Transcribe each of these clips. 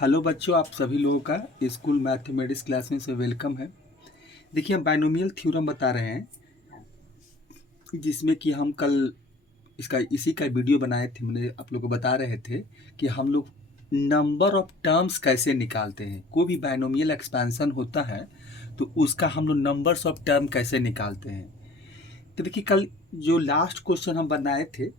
Hello बच्चों, आप सभी लोगों का स्कूल मैथमेटिक्स क्लास में से वेलकम है। देखिए, हम बाइनोमियल थ्योरम बता रहे हैं, जिसमें कि हम कल इसी का वीडियो बनाए थे। मैंने आप लोगों को बता रहे थे कि हम लोग नंबर ऑफ टर्म्स कैसे निकालते हैं। कोई भी बाइनोमियल एक्सपेंशन होता है तो उसका हम लोग नंबर्स ऑफ टर्म कैसे निकालते हैं। तो देखिए, कल जो लास्ट क्वेश्चन हम बनाए थे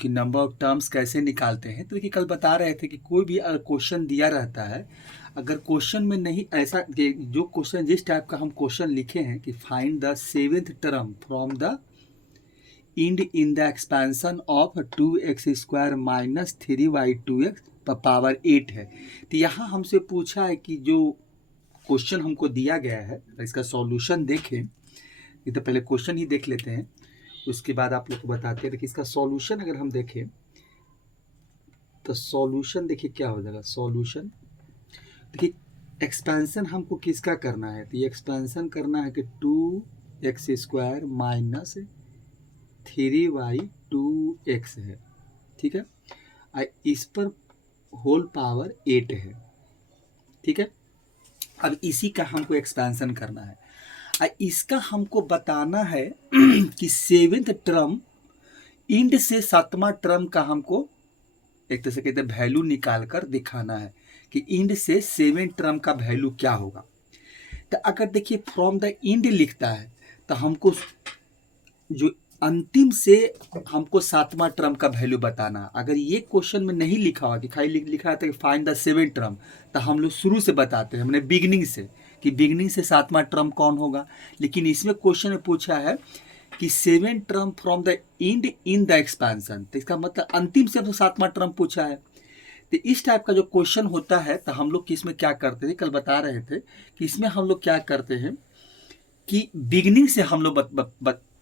कि नंबर ऑफ टर्म्स कैसे निकालते हैं, तो देखिए कल बता रहे थे कि कोई भी क्वेश्चन दिया रहता है, अगर क्वेश्चन में नहीं ऐसा जो क्वेश्चन जिस टाइप का हम क्वेश्चन लिखे हैं कि find the seventh term from the end in the expansion of 2x² minus 3y2x power 8 है। तो यहाँ हमसे पूछा है कि जो क्वेश्चन हमको दिया गया है इसका सॉल्यूशन देखें। ये तो पहले क्वेश्चन ही देख लेते हैं, उसके बाद आप लोग को बताते हैं कि इसका सॉल्यूशन अगर हम देखें तो सॉल्यूशन देखिए क्या हो जाएगा। सॉल्यूशन देखिए, एक्सपेंशन हमको किसका करना है, तो ये एक्सपेंशन करना है कि 2x² माइनस 3y2x है, ठीक है। और इस पर होल पावर 8 है, ठीक है। अब इसी का हमको एक्सपेंशन करना है और इसका हमको बताना है कि सेवेंथ टर्म इंड से सातवां टर्म का हमको एक तरह से कहते हैं वैल्यू निकाल कर दिखाना है कि इंड से सेवन टर्म का वैल्यू क्या होगा। तो अगर देखिए फ्रॉम द इंड लिखता है तो हमको जो अंतिम से हमको सातवां टर्म का वैल्यू बताना। अगर ये क्वेश्चन में नहीं लिखा हुआ कि खाली लिखा था कि फाइंड द सेवन टर्म, तो हम लोग शुरू से बताते हैं, हमने बिगनिंग से कि बिगनिंग से सातवां टर्म कौन होगा। लेकिन इसमें क्वेश्चन में पूछा है कि seven term from the end in the expansion, तो इसका मतलब अंतिम से तो सातवां टर्म पूछा है। तो इस टाइप का जो क्वेश्चन होता है तो हम लोग किसमें क्या करते थे, कल बता रहे थे कि इसमें हम लोग क्या करते हैं कि बिगनिंग से हम लोग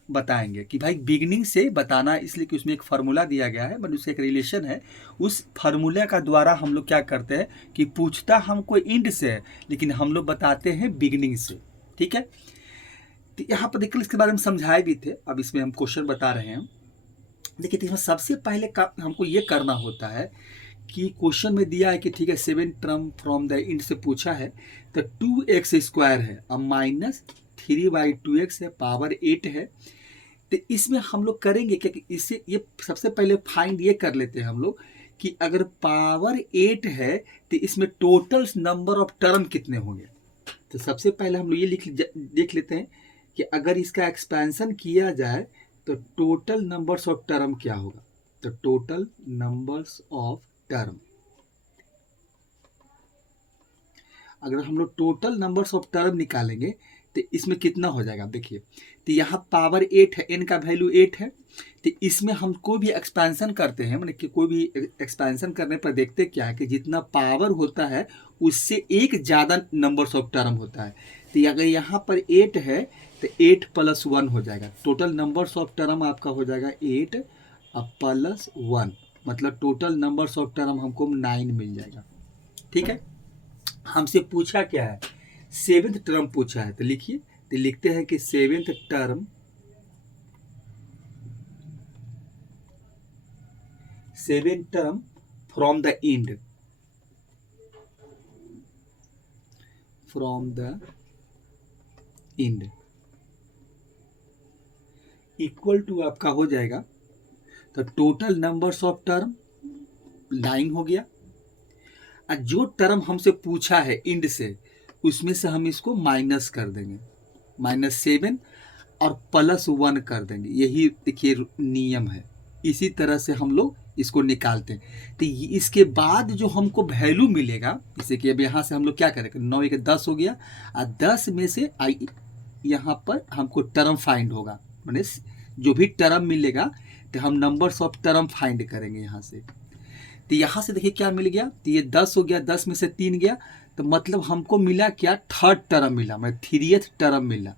बताएंगे कि भाई बिगनिंग से बताना, इसलिए कि उसमें एक फार्मूला दिया गया है, मतलब उससे एक रिलेशन है। उस फार्मूले का द्वारा हम लोग क्या करते हैं कि पूछता हमको इंड से है, लेकिन हम लोग बताते हैं बिगनिंग से, ठीक है। तो यहाँ पर देखिए इसके बारे में समझाए भी थे, अब इसमें हम क्वेश्चन बता रहे हैं। देखिए, तो इसमें सबसे पहले हमको ये करना होता है कि क्वेश्चन में दिया है कि ठीक है seven term from the end से पूछा है, तो 2x² है अब माइनस 3y2x है, पावर 8 है। तो इसमें हम लोग करेंगे क्या कि इससे ये सबसे पहले फाइंड ये कर लेते हैं हम लोग कि अगर पावर 8 है तो इसमें टोटल नंबर ऑफ टर्म कितने होंगे। तो सबसे पहले हम लोग ये देख लेते हैं कि अगर इसका एक्सपेंशन किया जाए तो टोटल नंबर्स ऑफ टर्म क्या होगा। तो टोटल नंबर्स ऑफ टर्म, अगर हम लोग टोटल नंबर्स ऑफ टर्म निकालेंगे तो इसमें कितना हो जाएगा। देखिए, तो यहाँ पावर 8 है, n का वैल्यू 8 है। तो इसमें हम कोई भी एक्सपेंशन करते हैं, मतलब कि कोई भी एक्सपेंशन करने पर देखते क्या है कि जितना पावर होता है उससे एक ज़्यादा नंबर्स ऑफ टर्म होता है। तो अगर यहाँ पर 8 है तो 8 + 1 हो जाएगा, टोटल नंबर्स ऑफ टर्म आपका हो जाएगा 8 + 1, मतलब टोटल नंबर्स ऑफ टर्म हमको 9 मिल जाएगा, ठीक है। हमसे पूछा क्या है, सेवेंथ टर्म पूछा है, तो लिखिए, तो लिखते हैं कि seventh term from the end, from the end equal to आपका हो जाएगा, तो टोटल नंबर्स ऑफ टर्म 9 हो गया। और जो टर्म हमसे पूछा है इंड से उसमें से हम इसको माइनस कर देंगे, -7 और +1 कर देंगे। यही देखिए नियम है, इसी तरह से हम लोग इसको निकालते हैं। तो इसके बाद जो हमको वैल्यू मिलेगा, जैसे कि अब यहाँ से हम लोग क्या करेंगे, 9 1 10 हो गया, और 10 में से आई यहाँ पर हमको टर्म फाइंड होगा, मैंने जो भी टर्म मिलेगा तो हम नंबर्स ऑफ टर्म फाइंड करेंगे यहाँ से। तो यहाँ से देखिए क्या मिल गया, तो ये 10 हो गया, 10 में से 3 गया, तो मतलब हमको मिला क्या, थर्ड टर्म मिला, मतलब थ्रीएथ टर्म मिला।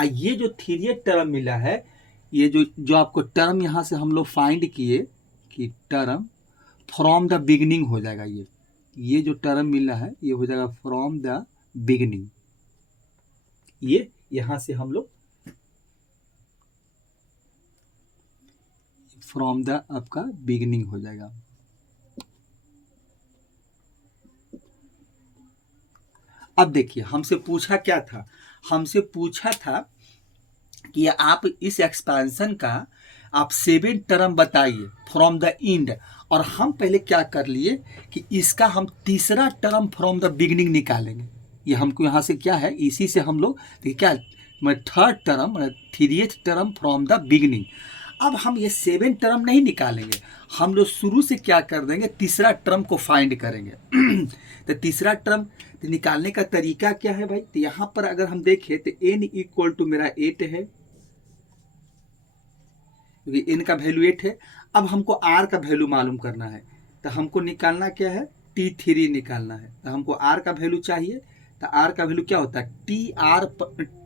ये जो थ्रीएथ टर्म मिला है, ये जो जो आपको टर्म यहाँ से हम लोग फाइंड किए कि टर्म फ्रॉम द बिगनिंग हो जाएगा। ये जो टर्म मिला है ये हो जाएगा फ्रॉम द बिगनिंग। ये यहाँ से हम लोग फ्रॉम द आपका बिगनिंग हो जाएगा। अब देखिए हमसे पूछा क्या था, हमसे पूछा था कि आप इस एक्सपेंशन का आप 7 टर्म बताइए फ्रॉम द एंड, और हम पहले क्या कर लिए कि इसका हम तीसरा टर्म फ्रॉम द बिगिनिंग निकालेंगे। ये हमको यहाँ से क्या है, इसी से हम लोग देखिए क्या third term third term from the beginning. अब हम ये 7 टर्म नहीं निकालेंगे, हम लोग शुरू से क्या कर देंगे, तीसरा टर्म को फाइंड करेंगे। तो तीसरा टर्म तो निकालने का तरीका क्या है भाई, तो यहाँ पर अगर हम देखें तो n इक्वल टू मेरा 8 है, क्योंकि n का वैल्यू 8 है। अब हमको r का वैल्यू मालूम करना है, तो हमको निकालना क्या है, T3 निकालना है। तो हमको r का वैल्यू चाहिए, तो r का वैल्यू क्या होता है,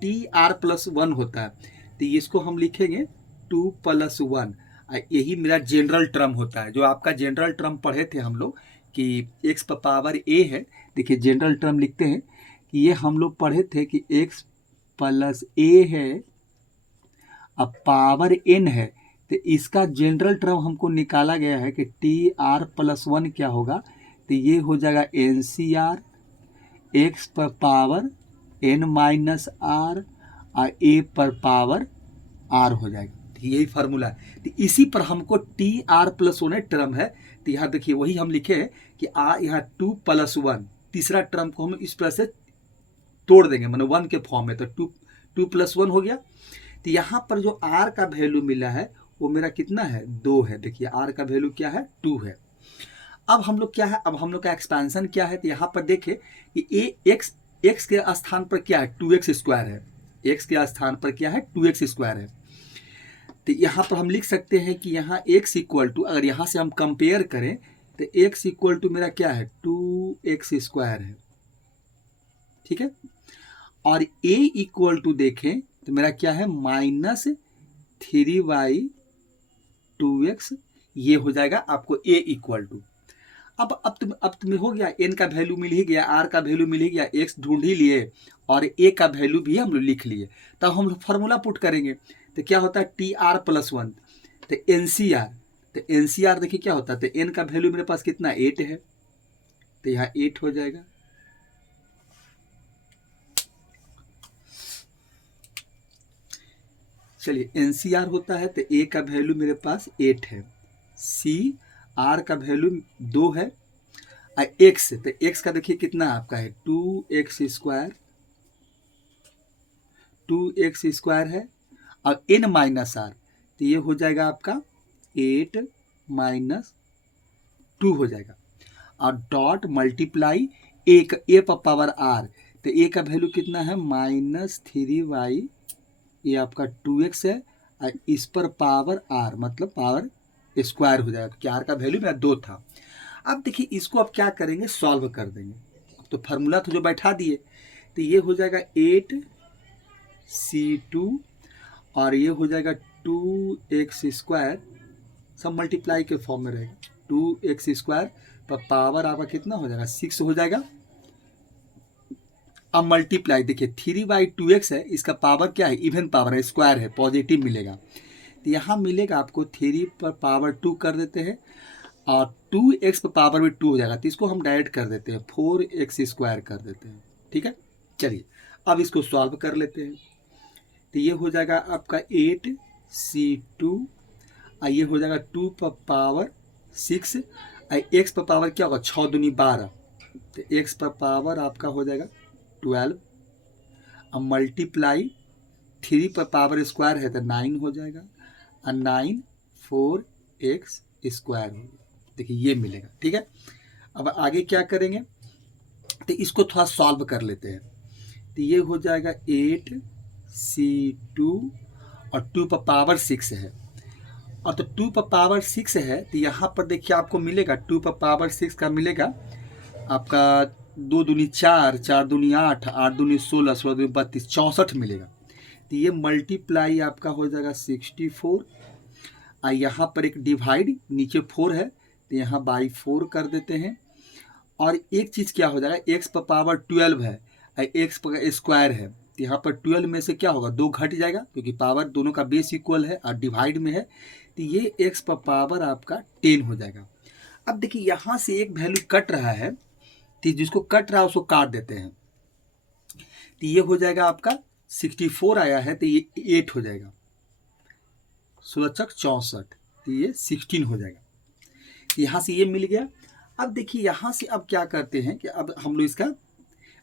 TR प्लस 1 होता है। तो इसको हम लिखेंगे 2 प्लस 1, यही मेरा जनरल टर्म होता है। जो आपका जनरल टर्म पढ़े थे हम लोग कि x पर पावर a है, देखिए जनरल टर्म लिखते हैं कि ये हम लोग पढ़े थे कि x प्लस a है, अब पावर n है, तो इसका जनरल टर्म हमको निकाला गया है कि TR प्लस 1 क्या होगा, तो ये हो जाएगा NCR x पर पावर n माइनस r और a पर पावर r हो जाएगा। यही फार्मूला है। तो इसी पर हमको TR प्लस 1 टर्म है, तो यहाँ देखिए वही हम लिखे हैं कि यहाँ 2 प्लस 1, तीसरा टर्म को हम इस तरह से तोड़ देंगे, मतलब 1 के फॉर्म में, तो 2 प्लस 1 हो गया। तो यहाँ पर जो r का वैल्यू मिला है वो मेरा कितना है, 2 है। देखिए r का वैल्यू क्या है, 2 है। अब हम लोग क्या है, अब हम लोग का एक्सपेंशन क्या है, तो यहाँ पर देखें कि x के स्थान पर क्या है, 2x स्क्वायर है, x के स्थान पर क्या है, 2x स्क्वायर है। तो यहाँ पर हम लिख सकते हैं कि यहाँ x इक्वल टू, अगर यहाँ से हम कंपेयर करें तो x इक्वल टू मेरा क्या है, 2x स्क्वायर है, ठीक है। और a इक्वल टू देखें तो मेरा क्या है, -3y2x, ये हो जाएगा आपको a इक्वल टू। अब तुम्हें हो गया, n का वैल्यू मिल ही गया, r का वैल्यू मिल ही गया, x ढूंढ ही लिए और a का वैल्यू भी हम लोग लिख लिए। तब हम लोग फार्मूला पुट करेंगे तो क्या होता है, TR प्लस 1, तो NCR, तो NCR देखिए क्या होता है, तो n का वैल्यू मेरे पास कितना 8 है, तो यहाँ 8 हो जाएगा। चलिए NCR होता है तो a का वैल्यू मेरे पास 8 है, R का वैल्यू 2 है, x, तो x का देखिए कितना आपका है, 2x स्क्वायर है, और n माइनस r, तो ये हो जाएगा आपका 8 माइनस 2 हो जाएगा, और डॉट मल्टीप्लाई a पर पावर r, तो a का वैल्यू कितना है, -3y, ये आपका 2x है, और इस पर पावर r, मतलब पावर स्क्वायर हो जाएगा, क्योंकि r का वैल्यू मेरा 2 था। अब देखिए इसको अब क्या करेंगे, सॉल्व कर देंगे। तो फार्मूला तो जो बैठा दिए, तो ये हो जाएगा 8c2, और ये हो जाएगा 2x स्क्वायर, सब मल्टीप्लाई के फॉर्म में रहेगा, 2x स्क्वायर पर पावर आपका कितना हो जाएगा, 6 हो जाएगा। अब मल्टीप्लाई देखिए 3/2x है, इसका पावर क्या है, इवन पावर है, स्क्वायर है, पॉजिटिव मिलेगा, तो यहाँ मिलेगा आपको 3 पर पावर 2 कर देते हैं, और 2x पर पावर भी 2 हो जाएगा, तो इसको हम डायरेक्ट कर देते हैं, 4x स्क्वायर कर देते हैं, ठीक है। चलिए अब इसको सॉल्व कर लेते हैं, तो ये हो जाएगा आपका 8c2, और ये हो जाएगा 2 पर पावर 6, x पर पावर क्या होगा, 6 दूनी 12, तो x पर पावर आपका हो जाएगा 12, अब मल्टीप्लाई 3 पर पावर स्क्वायर है तो 9 हो जाएगा, और 9 4x स्क्वायर होगा, देखिए ये मिलेगा, ठीक है। अब आगे क्या करेंगे, तो इसको थोड़ा सॉल्व कर लेते हैं, तो ये हो जाएगा 8c2, और 2 पर पावर 6 है, और तो 2 पर पावर 6 है, तो यहाँ पर देखिए आपको मिलेगा 2 पर पावर 6 का मिलेगा आपका 2 दूनी 4, 4 दूनी 8, 8 दूनी 16, 16 दूनी 32, 64 मिलेगा। तो ये मल्टीप्लाई आपका हो जाएगा 64, और यहाँ पर एक डिवाइड, नीचे 4 है तो यहाँ बाई 4 कर देते हैं, और एक चीज़ क्या हो जाएगा, x पर पावर 12 है, x पर स्क्वायर है, तो यहाँ पर 12 में से क्या होगा, 2 घट जाएगा, क्योंकि पावर दोनों का बेस इक्वल है और डिवाइड में है, तो ये x पर पावर आपका 10 हो जाएगा। अब देखिए यहाँ से एक वैल्यू कट रहा है, तो जिसको कट रहा है उसको काट देते हैं, तो ये हो जाएगा आपका 64 आया है तो ये 8 हो जाएगा, 16 64, तो ये 16 हो जाएगा। यहाँ से ये मिल गया। अब देखिए यहाँ से अब क्या करते हैं कि अब हम लोग इसका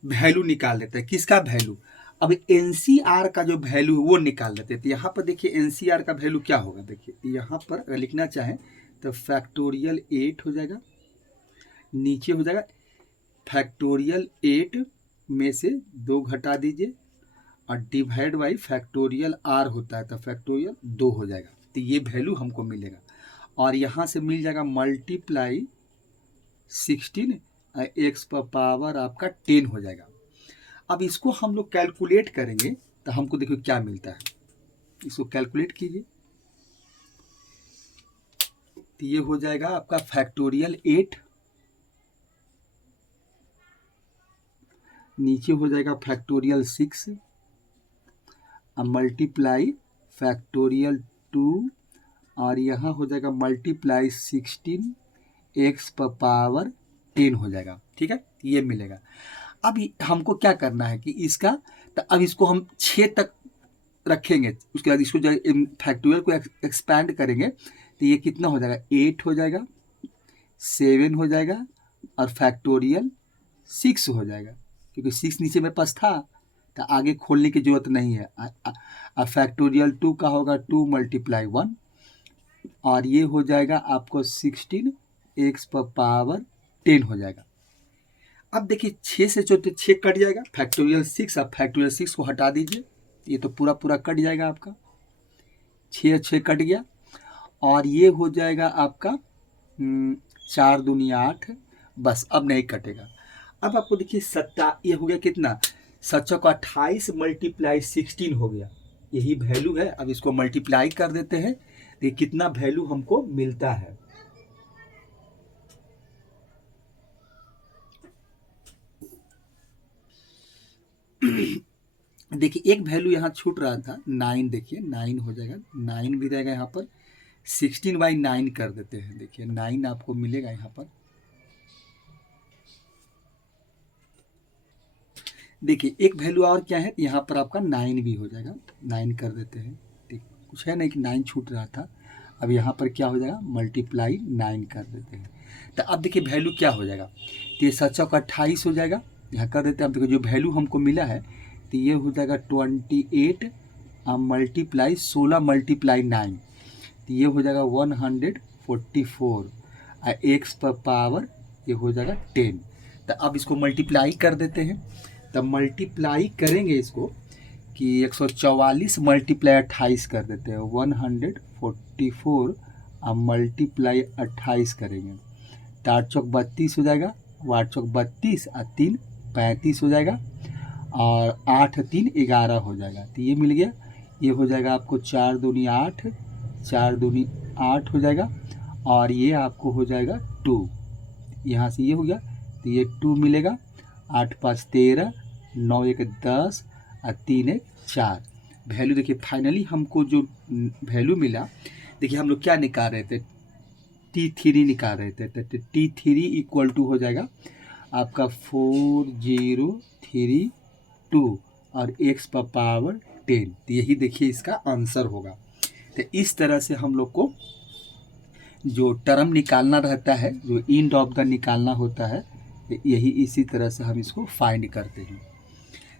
वैल्यू निकाल लेते हैं। किसका वैल्यू? अब एनसीआर का जो वैल्यू है वो निकाल लेते हैं। तो यहाँ पर देखिए एनसीआर का वैल्यू क्या होगा, देखिए यहाँ पर अगर लिखना चाहें तो फैक्टोरियल 8 हो जाएगा, नीचे हो जाएगा फैक्टोरियल 8 में से 2 घटा दीजिए और डिवाइड बाई फैक्टोरियल आर होता है तो फैक्टोरियल 2 हो जाएगा। तो ये वैल्यू हमको मिलेगा और यहाँ से मिल जाएगा मल्टीप्लाई 16 एक्स पर पावर आपका 10 हो जाएगा। अब इसको हम लोग कैलकुलेट करेंगे तो हमको देखो क्या मिलता है, इसको कैलकुलेट कीजिए तो ये हो जाएगा आपका फैक्टोरियल 8, नीचे हो जाएगा फैक्टोरियल 6 और मल्टीप्लाई फैक्टोरियल 2 और यहाँ हो जाएगा मल्टीप्लाई 16 एक्स पर पावर 10 हो जाएगा। ठीक है, ये मिलेगा। अब हमको क्या करना है कि इसका तो अब इसको हम 6 तक रखेंगे, उसके बाद इसको जब फैक्टोरियल को एक्सपैंड करेंगे तो ये कितना हो जाएगा, 8 हो जाएगा, 7 हो जाएगा और फैक्टोरियल 6 हो जाएगा, क्योंकि 6 नीचे मेरे पास था तो आगे खोलने की जरूरत नहीं है। अब फैक्टोरियल 2 का होगा 2 मल्टीप्लाई 1 और ये हो जाएगा आपको 16 एक्स पर पावर 10 हो जाएगा। अब देखिए 6 से जो 6 कट जाएगा, फैक्टोरियल 6, अब फैक्टोरियल 6 को हटा दीजिए, ये तो पूरा पूरा कट जाएगा आपका, 6 कट गया और ये हो जाएगा आपका 4 दूनी 8, बस अब नहीं कटेगा। अब आपको देखिए ये हो गया कितना, 7 को 28 मल्टीप्लाई 16 हो गया, यही वैल्यू है। अब इसको मल्टीप्लाई कर देते हैं, ये कितना वैल्यू हमको मिलता है। देखिए एक वैल्यू यहाँ छूट रहा था 9, देखिए 9 हो जाएगा, 9 भी रहेगा यहाँ पर, 16/9 कर देते हैं, देखिए 9 आपको मिलेगा यहाँ पर। देखिए एक वैल्यू और क्या है, यहाँ पर आपका 9 भी हो जाएगा, 9 कर देते हैं। ठीक, कुछ है नहीं कि 9 छूट रहा था, अब यहाँ पर क्या हो जाएगा, मल्टीप्लाई 9 कर देते हैं। तो अब देखिए वैल्यू क्या हो जाएगा, तो ये 7 का 28 हो जाएगा, यहाँ कर देते हैं। अब देखो जो वैल्यू हमको मिला है तो ये हो जाएगा 28 मल्टीप्लाई 16 मल्टीप्लाई 9, तो ये हो जाएगा 144 एक्स पर पावर ये हो जाएगा 10। तो अब इसको मल्टीप्लाई कर देते हैं, तब मल्टीप्लाई करेंगे इसको कि 144 मल्टीप्लाई 28 कर देते हैं, 144 अब मल्टीप्लाई 28 करेंगे तो 8 चौक 32 हो जाएगा, 8 चौक 32 और 3 35 हो जाएगा और 8 3 11 हो जाएगा। तो ये मिल गया, ये हो जाएगा आपको 4 दूनी 8, 4 दूनी 8 हो जाएगा और ये आपको हो जाएगा 2, यहाँ से ये हो गया तो ये 2 मिलेगा, 8 5 13, 9 1 10 और 3 1 4। वैल्यू देखिए फाइनली हमको जो वैल्यू मिला, देखिए हम लोग क्या निकाल रहे थे, T3 निकाल रहे थे, तो T3 इक्वल टू हो जाएगा आपका 4032 और एक्स पर पावर 10। तो यही देखिए इसका आंसर होगा। तो इस तरह से हम लोग को जो टर्म निकालना रहता है, जो इंड ऑफ द निकालना होता है, यही इसी तरह से हम इसको फाइंड करते हैं।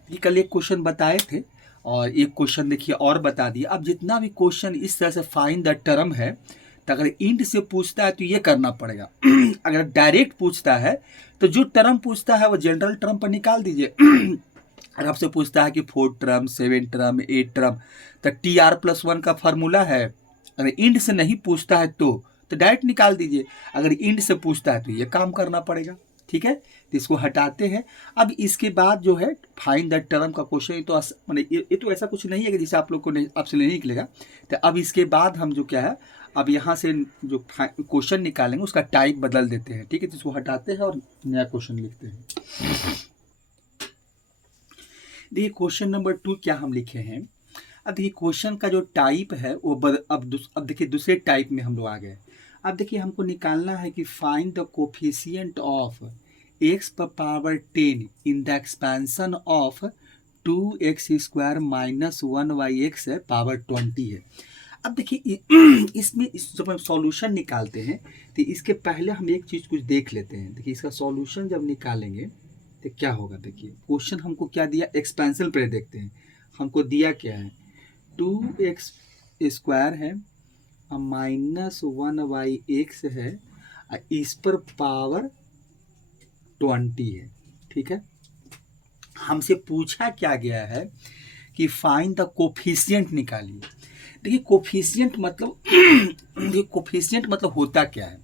ये कल एक क्वेश्चन बताए थे और एक क्वेश्चन देखिए और बता दिया। अब जितना भी क्वेश्चन इस तरह से फाइंड द टर्म है, तो अगर इंड से पूछता है तो ये करना पड़ेगा। अगर डायरेक्ट पूछता है तो जो टर्म पूछता है वो जनरल टर्म पर निकाल दीजिए। अगर आपसे पूछता है कि 4 टर्म 7 टर्म 8 टर्म, तो TR+1 का फार्मूला है। अगर इंड से नहीं पूछता है तो डायरेक्ट निकाल दीजिए, अगर इंड से पूछता है तो ये काम करना पड़ेगा। ठीक है, तो इसको हटाते हैं। अब इसके बाद जो है फाइंड द टर्म का क्वेश्चन, ये तो मैंने ये तो ऐसा कुछ नहीं है कि जिसे आप लोग को आपसे नहीं निकलेगा। तो अब इसके बाद हम जो क्या है, अब यहाँ से जो क्वेश्चन निकालेंगे उसका टाइप बदल देते हैं। ठीक है, तो इसको हटाते हैं और नया क्वेश्चन लिखते हैं। देखिए क्वेश्चन नंबर 2 क्या हम लिखे हैं। अब देखिए क्वेश्चन का जो टाइप है वो अब देखिए दूसरे टाइप में हम लोग आ गए। अब देखिए हमको निकालना है कि find the coefficient of x पर power 10 in the expansion of 2x² minus 1y(x) है पावर 20 है। अब देखिए इसमें जब हम सॉल्यूशन निकालते हैं तो इसके पहले हम एक चीज़ कुछ देख लेते हैं। देखिए इसका सॉल्यूशन जब निकालेंगे तो क्या होगा। देखिए क्वेश्चन हमको क्या दिया, एक्सपेंशन पर देखते हैं। हमको दिया क्या है, 2x² है माइनस 1y(x) है, इस पर पावर 20 है। ठीक है, हमसे पूछा क्या गया है कि फाइंड द कोफिशिएंट निकालिए। देखिए कोफिशिएंट मतलब ये कोफिशिएंट मतलब होता क्या है,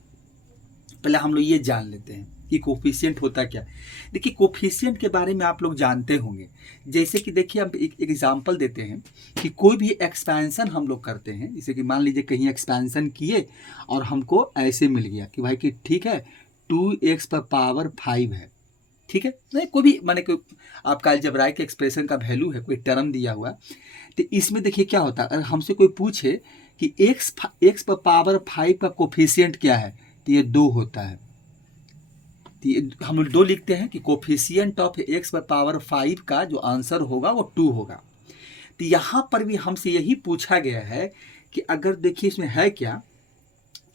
पहले हम लोग ये जान लेते हैं कि कोफिशिएंट होता क्या है। देखिए कोफिशिएंट के बारे में आप लोग जानते होंगे। जैसे कि देखिए हम एक एग्जांपल देते हैं कि कोई भी एक्सपेंशन हम लोग करते हैं, जैसे कि मान लीजिए कहीं एक्सपेंशन किए और हमको ऐसे मिल गया कि भाई कि ठीक है 2x पर पावर 5 है। ठीक है, नहीं कोई भी माने कोई आपका अलजेब्राइक एक्सप्रेशन का वैल्यू है, कोई टर्म दिया हुआ, तो इसमें देखिए क्या होता है। अगर हमसे कोई पूछे कि x पर पावर 5 का कोफिशिएंट क्या है, तो ये 2 होता है। तो ये हम 2 लिखते हैं कि कोफिशिएंट ऑफ x पर पावर 5 का जो आंसर होगा वो 2 होगा। तो यहाँ पर भी हमसे यही पूछा गया है कि अगर देखिए इसमें है क्या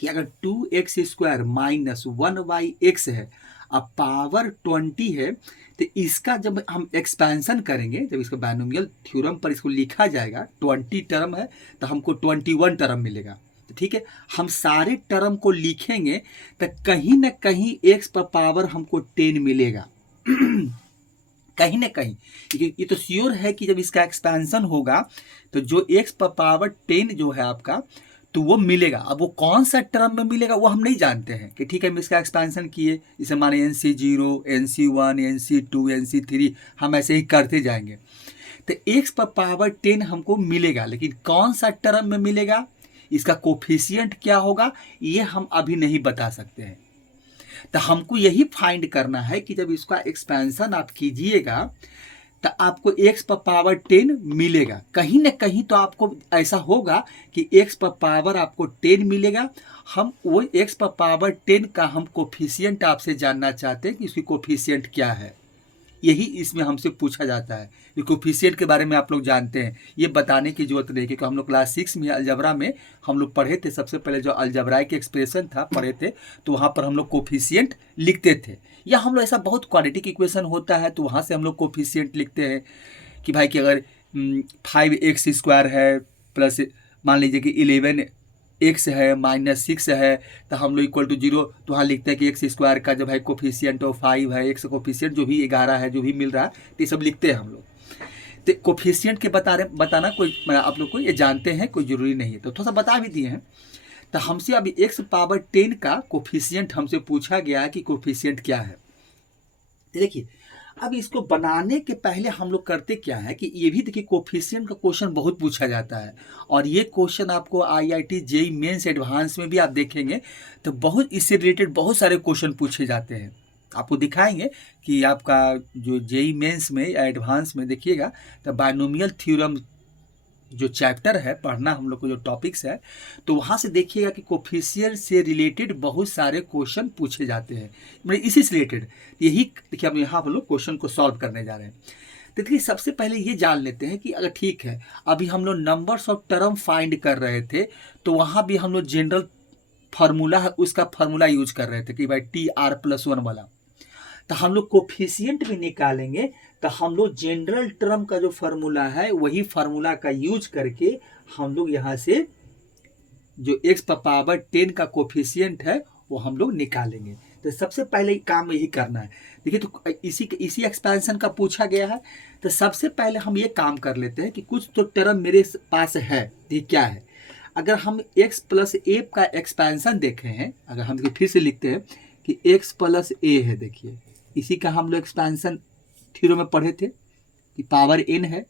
कि अगर 2x² माइनस 1y(x) है अब पावर 20 है, तो इसका जब हम एक्सपेंशन करेंगे, जब इसको बाइनोमियल थ्योरम पर इसको लिखा जाएगा, 20 टर्म है तो हमको 21 टर्म मिलेगा। तो ठीक है, हम सारे टर्म को लिखेंगे तो कहीं ना कहीं x पर पावर हमको 10 मिलेगा कहीं ना कहीं। ये तो श्योर है कि जब इसका एक्सपेंशन होगा तो जो x पर पावर 10 जो है आपका, तो वो मिलेगा। अब वो कौन सा टर्म में मिलेगा वो हम नहीं जानते हैं कि ठीक है हम इसका एक्सपेंशन किए, जैसे माने NC0, NC1, NC2, NC3, हम ऐसे ही करते जाएंगे तो x पर पावर 10 हमको मिलेगा, लेकिन कौन सा टर्म में मिलेगा, इसका कोफिशिएंट क्या होगा, ये हम अभी नहीं बता सकते हैं। तो हमको यही फाइंड करना है कि जब इसका एक्सपेंशन आप कीजिएगा तो आपको x पर पावर 10 मिलेगा। कहीं ना कहीं तो आपको ऐसा होगा कि x पर पावर आपको 10 मिलेगा। हम वो x पर पावर 10 का हम कोफिशिएंट आपसे जानना चाहते हैं कि इसकी कोफिशिएंट क्या है। यही इसमें हमसे पूछा जाता है। ये कोफिशिएंट के बारे में आप लोग जानते हैं, ये बताने की जरूरत नहीं, क्योंकि हम लोग क्लास 6 में अलजबरा में हम लोग पढ़े थे। सबसे पहले जो अलजबराइक एक्सप्रेशन था पढ़े थे, तो वहाँ पर हम लोग कोफिशिएंट लिखते थे। या हम लोग ऐसा बहुत क्वाड्रेटिक इक्वेशन होता है तो वहाँ से हम लोग कोफिशिएंट लिखते हैं कि भाई कि अगर 5x² है प्लस मान लीजिए कि 11x है माइनस 6 है तो हम लोग इक्वल टू 0, तो वहाँ लिखते हैं कि x² का जो है कोफिशिएंट ऑफ 5 है, x कोफिशिएंट जो भी 11 है, जो भी मिल रहा है तो ये सब लिखते हैं हम लोग। तो कोफिशिएंट के बताना कोई आप लोग को ये जानते हैं, कोई ज़रूरी नहीं है, तो थोड़ा सा बता भी दिए हैं। तो हमसे अभी x पावर 10 का कोफिशिएंट हमसे पूछा गया है कि कोफिशिएंट क्या है। तो देखिए अब इसको बनाने के पहले हम लोग करते क्या है कि ये भी देखिए कोफिशिएंट का क्वेश्चन बहुत पूछा जाता है, और ये क्वेश्चन आपको IIT JEE मेंस एडवांस में भी आप देखेंगे तो बहुत इससे रिलेटेड बहुत सारे क्वेश्चन पूछे जाते हैं। आपको दिखाएंगे कि आपका जो JEE मेंस में या एडवांस में देखिएगा तो बाइनोमियल थ्योरम जो चैप्टर है पढ़ना हम लोग को जो टॉपिक्स है, तो वहाँ से देखिएगा कि कोफिशिएंट से रिलेटेड बहुत सारे क्वेश्चन पूछे जाते हैं, मतलब इसी से रिलेटेड। यही देखिए हम यहाँ पर लोग क्वेश्चन को सॉल्व करने जा रहे हैं। तो देखिए सबसे पहले ये जान लेते हैं कि अगर ठीक है अभी हम लोग नंबर्स ऑफ टर्म फाइंड कर रहे थे, तो वहाँ भी हम लोग जनरल फार्मूला है उसका फार्मूला यूज कर रहे थे कि भाई TR+1 वाला। तो हम लोग कोफिशिएंट भी निकालेंगे तो हम लोग जनरल टर्म का जो फार्मूला है वही फार्मूला का यूज करके हम लोग यहाँ से जो x पर पावर 10 का कोफिशिएंट है वो हम लोग निकालेंगे। तो सबसे पहले काम यही करना है। देखिए तो इसी एक्सपेंशन का पूछा गया है, तो सबसे पहले हम ये काम कर लेते हैं कि कुछ तो टर्म मेरे पास है, ये क्या है। अगर हम x + a का एक्सपेंशन देखे हैं, अगर हम फिर से लिखते हैं कि x + a है, देखिए इसी का हम लोग एक्सपेंशन थ्योरम में पढ़े थे कि पावर n है।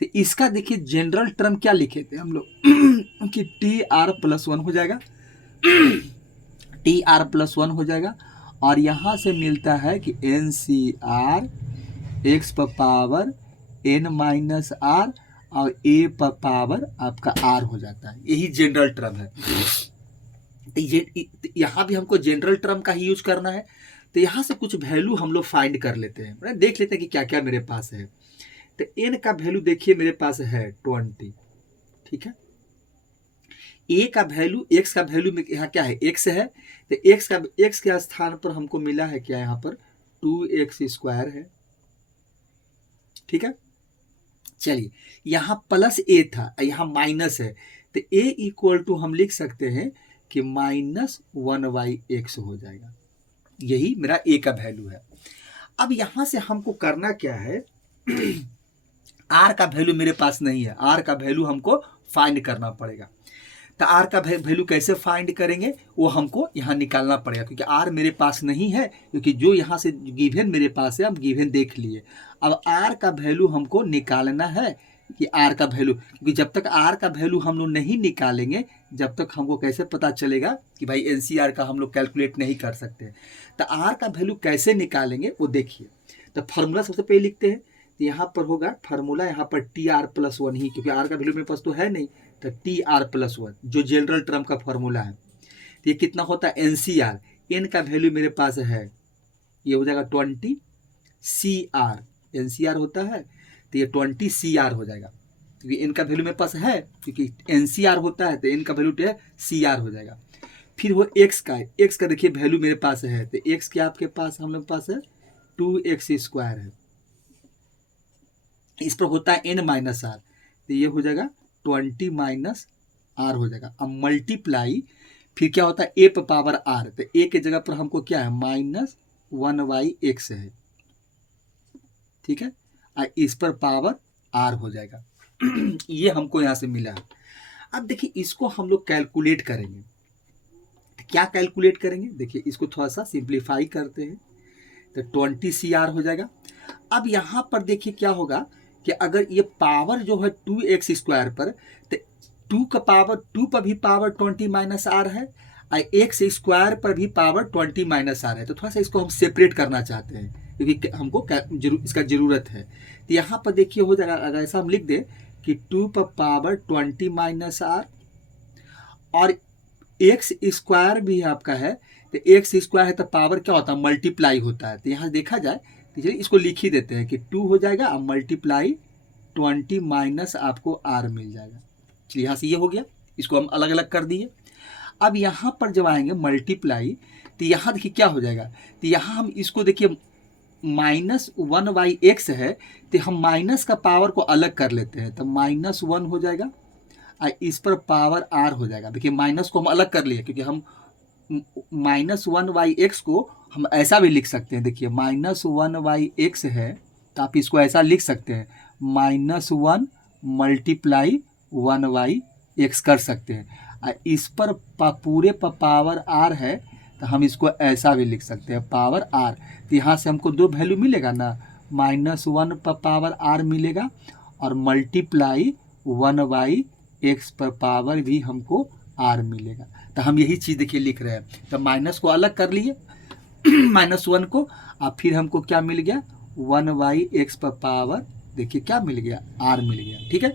तो इसका देखिए जनरल टर्म क्या लिखे थे हम लोग कि TR+1 हो जाएगा TR+1 हो जाएगा, और यहाँ से मिलता है कि NCR x पर पावर n-r और a पर पावर आपका r हो जाता है। यही जनरल टर्म है। यहाँ भी हमको जनरल टर्म का ही यूज करना है। तो यहाँ से कुछ वैल्यू हम लोग फाइंड कर लेते हैं, देख लेते हैं कि क्या क्या मेरे पास है। तो n का वैल्यू देखिए मेरे पास है 20, ठीक है। a का वैल्यू, x का वैल्यू में यहाँ क्या है, x है, तो x के स्थान पर हमको मिला है क्या, यहाँ पर 2x² है, ठीक है। चलिए यहाँ प्लस a था, यहाँ माइनस है, तो a इक्वल टू हम लिख सकते हैं कि -1/x हो जाएगा। यही मेरा a का वैल्यू है। अब यहां से हमको करना क्या है, r का वैल्यू मेरे पास नहीं है, r का वैल्यू हमको फाइंड करना पड़ेगा। तो r का वैल्यू कैसे फाइंड करेंगे, वो हमको यहाँ निकालना पड़ेगा, क्योंकि r मेरे पास नहीं है, क्योंकि जो यहाँ से गिवन मेरे पास है, हम गिवन देख लिए। अब r का वैल्यू हमको निकालना है कि r का वैल्यू, क्योंकि जब तक r का वैल्यू हम लोग नहीं निकालेंगे, जब तक हमको कैसे पता चलेगा कि भाई NCR का हम लोग कैलकुलेट नहीं कर सकते। तो r का वैल्यू कैसे निकालेंगे वो देखिए। तो फार्मूला सबसे पहले लिखते हैं, तो यहाँ पर होगा फार्मूला, यहाँ पर TR+1 ही, क्योंकि r का वैल्यू मेरे पास तो है नहीं, तो TR+1 जो जनरल टर्म का फार्मूला है। तो ये कितना होता है NCR, n का वैल्यू मेरे पास है, ये हो जाएगा 20 CR, NCR होता है, तो ये 20 CR हो जाएगा, क्योंकि n का वैल्यू मेरे पास है, क्योंकि NCR होता है तो n का वैल्यू CR हो जाएगा। फिर वो x का देखिए वैल्यू मेरे पास है, तो x क्या आपके पास, हम लोग पास है 2x² है, इस पर होता है n-r, तो ये हो जाएगा 20 - r हो जाएगा। अब मल्टीप्लाई, फिर क्या होता है a पर पावर r, तो a के जगह पर हमको क्या है -1/x है, ठीक है, इस पर पावर r हो जाएगा। ये हमको यहाँ से मिला है। अब देखिए इसको हम लोग कैलकुलेट करेंगे, क्या कैलकुलेट करेंगे, देखिए इसको थोड़ा सा सिंप्लीफाई करते हैं, तो 20 CR हो जाएगा। अब यहाँ पर देखिए क्या होगा कि अगर ये पावर जो है 2x² पर, तो 2 का पावर 2 पर भी पावर 20 - r है, और x² पर भी पावर 20 - r है। तो थोड़ा सा इसको हम सेपरेट करना चाहते हैं, क्योंकि हमको इसका ज़रूरत है। तो यहाँ पर देखिए हो जाएगा, अगर ऐसा हम लिख दें कि 2 पर पावर 20 - r, और x² भी आपका है, तो x² है तो पावर क्या होता है, मल्टीप्लाई होता है। तो यहाँ देखा जाए, तो चलिए इसको लिख ही देते हैं कि 2 हो जाएगा, अब मल्टीप्लाई 20 - आपको r मिल जाएगा। चलिए यहाँ से ये हो गया, इसको हम अलग अलग कर दिए। अब यहाँ पर जब आएंगे मल्टीप्लाई, तो यहाँ देखिए क्या हो जाएगा, तो यहाँ हम इसको देखिए -1/x है, तो हम माइनस का पावर को अलग कर लेते हैं, तो -1 हो जाएगा, इस पर पावर r हो जाएगा। देखिए माइनस को हम अलग कर लिए, क्योंकि हम -1/x को हम ऐसा भी लिख सकते हैं, देखिए -1/x है, तो आप इसको ऐसा लिख सकते हैं, -1 × 1/x कर सकते हैं। इस पर पूरे पर पावर r है, तो हम इसको ऐसा भी लिख सकते हैं, पावर r। तो यहाँ से हमको दो वैल्यू मिलेगा ना, -1 पर पावर r मिलेगा, और मल्टीप्लाई 1/x पर पावर भी हमको r मिलेगा। तो हम यही चीज़ देखिए लिख रहे हैं, तो माइनस को अलग कर लिए -1 को, और फिर हमको क्या मिल गया 1/x पर पावर, देखिए क्या मिल गया, r मिल गया, ठीक है।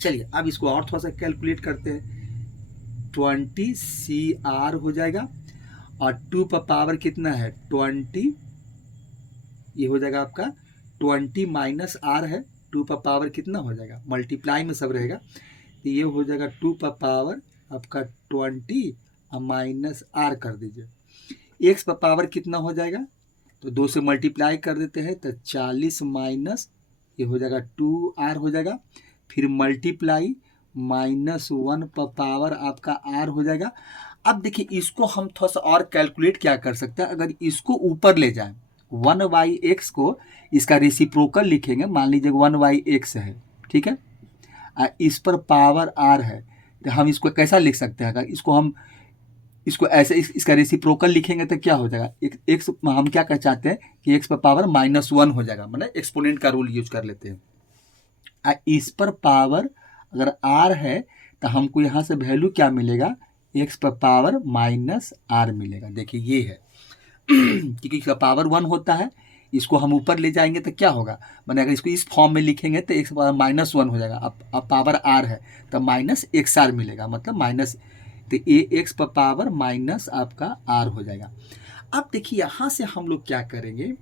चलिए अब इसको और थोड़ा सा कैलकुलेट करते हैं, 20 CR हो जाएगा, और 2 पर पावर कितना है 20, ये हो जाएगा आपका 20 - r है, 2 पर पावर कितना हो जाएगा, मल्टीप्लाई में सब रहेगा, तो ये हो जाएगा 2 पर पावर आपका 20 और -r कर दीजिए। x पर पावर कितना हो जाएगा, तो 2 से मल्टीप्लाई कर देते हैं, तो 40 माइनस ये हो जाएगा 2r हो जाएगा, फिर मल्टीप्लाई -1 पर पावर आपका r हो जाएगा। अब देखिए इसको हम थोड़ा सा और कैलकुलेट क्या कर सकते हैं, अगर इसको ऊपर ले जाएं 1/x को, इसका रेसिप्रोकल लिखेंगे, मान लीजिए 1/x है, ठीक है, इस पर पावर r है, तो हम इसको कैसा लिख सकते हैं, अगर इसको हम इसको ऐसे इसका रेसिप्रोकल लिखेंगे तो क्या हो जाएगा, एक्स हम क्या कर चाहते हैं कि x पर पावर -1 हो जाएगा, मतलब एक्सपोनेंट का रूल यूज कर लेते हैं। इस पर पावर अगर r है, तो हमको यहाँ से वैल्यू क्या मिलेगा, x पर पावर -r मिलेगा। देखिए ये है क्योंकि इसका पावर 1 होता है, इसको हम ऊपर ले जाएंगे तो क्या होगा, मैंने अगर इसको इस फॉर्म में लिखेंगे तो x पावर -1 हो जाएगा, अब पावर r है तो -xr मिलेगा, मतलब माइनस, तो x पर पावर माइनस आपका r हो जाएगा। अब देखिए यहाँ से हम लोग क्या करेंगे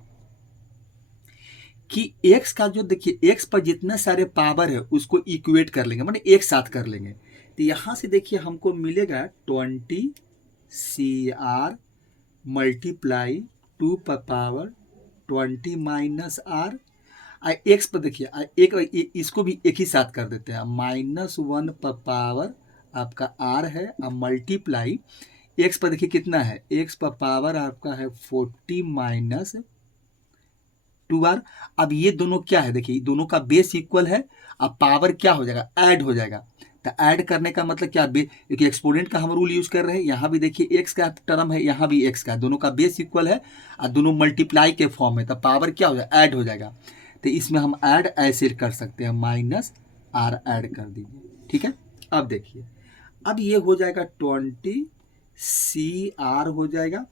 कि x का जो देखिए x पर जितने सारे पावर है उसको इक्वेट कर लेंगे, माने एक साथ कर लेंगे। तो यहाँ से देखिए हमको मिलेगा 20 CR मल्टीप्लाई 2 पर पावर 20 माइनस आर। एक्स पर देखिए एक इसको भी एक ही साथ कर देते हैं, -1 पर पावर आपका आर है और मल्टीप्लाई एक्स पर देखिए कितना है, एक्स पर पावर आपका है 40 माइनस 2r। अब ये दोनों क्या है, देखिए दोनों का बेस इक्वल है, अब पावर क्या हो जाएगा, ऐड हो जाएगा। तो ऐड करने का मतलब क्या, क्योंकि एक्सपोनेंट का हम रूल यूज कर रहे हैं, यहाँ भी देखिए एक्स का टर्म है, यहाँ भी एक्स का, दोनों का बेस इक्वल है और दोनों मल्टीप्लाई के फॉर्म है, तो पावर क्या हो जाएगा, ऐड हो जाएगा। तो इसमें हम ऐड ऐसे कर सकते हैं, -r ऐड कर दीजिए, ठीक है। अब देखिए अब ये हो जाएगा 20 CR हो जाएगा,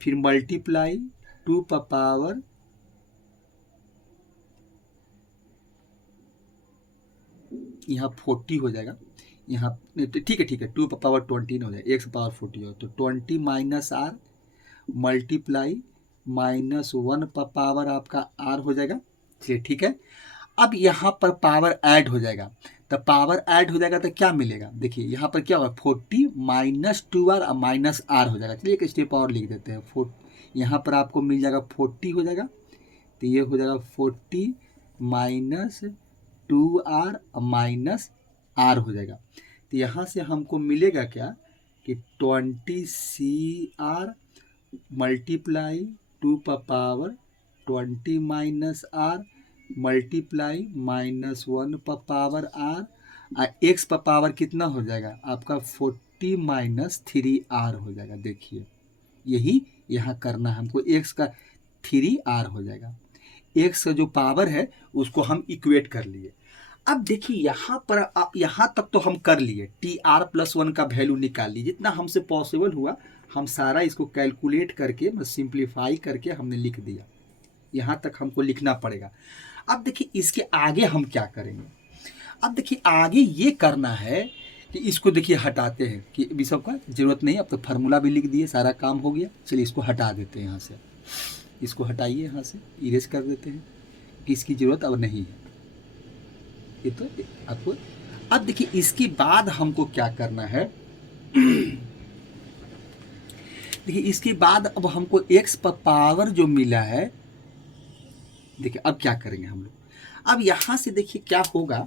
फिर मल्टीप्लाई 2 पर पावर यहाँ 40 हो जाएगा, यहाँ ठीक है 2 पर पावर 20 हो जाएगा, 1 पर पावर 40 हो, तो 20 माइनस आर मल्टीप्लाई -1 पर पावर आपका आर हो जाएगा, चलिए ठीक है। अब यहाँ पर पावर ऐड हो जाएगा, तो पावर ऐड हो जाएगा तो क्या मिलेगा, देखिए यहाँ पर क्या होगा 40 माइनस 2r और माइनस आर हो जाएगा। चलिए एक स्टेप और लिख देते हैं, यहाँ पर आपको मिल जाएगा 40 हो जाएगा, तो ये हो जाएगा 40 माइनस 2r माइनस आर हो जाएगा। तो यहाँ से हमको मिलेगा क्या कि 20 CR मल्टीप्लाई 2 पर पावर 20 माइनस आर मल्टीप्लाई -1 पर पावर आर, एक्स पर पावर कितना हो जाएगा आपका 40 माइनस 3r हो जाएगा। देखिए यही यहाँ करना है हमको, एक्स का 3r हो जाएगा, एक्स का जो पावर है उसको हम इक्वेट कर लिए। अब देखिए यहाँ पर यहाँ तक तो हम कर लिए, TR+1 का वैल्यू निकाल ली, जितना हमसे पॉसिबल हुआ हम सारा इसको कैलकुलेट करके सिंप्लीफाई करके हमने लिख दिया, यहाँ तक हमको लिखना पड़ेगा। अब देखिए इसके आगे हम क्या करेंगे, अब देखिए आगे ये करना है कि इसको देखिए हटाते हैं कि अभी सबका जरूरत नहीं, अब तो फार्मूला भी लिख दिए, सारा काम हो गया। चलिए इसको हटा देते हैं, यहाँ से इसको हटाइए, यहाँ से इरेज कर देते हैं कि इसकी ज़रूरत अब नहीं है, ये तो आपको। अब देखिए इसके बाद हमको क्या करना है, देखिए इसके बाद अब हमको एक्स पर पावर जो मिला है, देखिए अब क्या करेंगे हम लोग। अब यहाँ से देखिए क्या होगा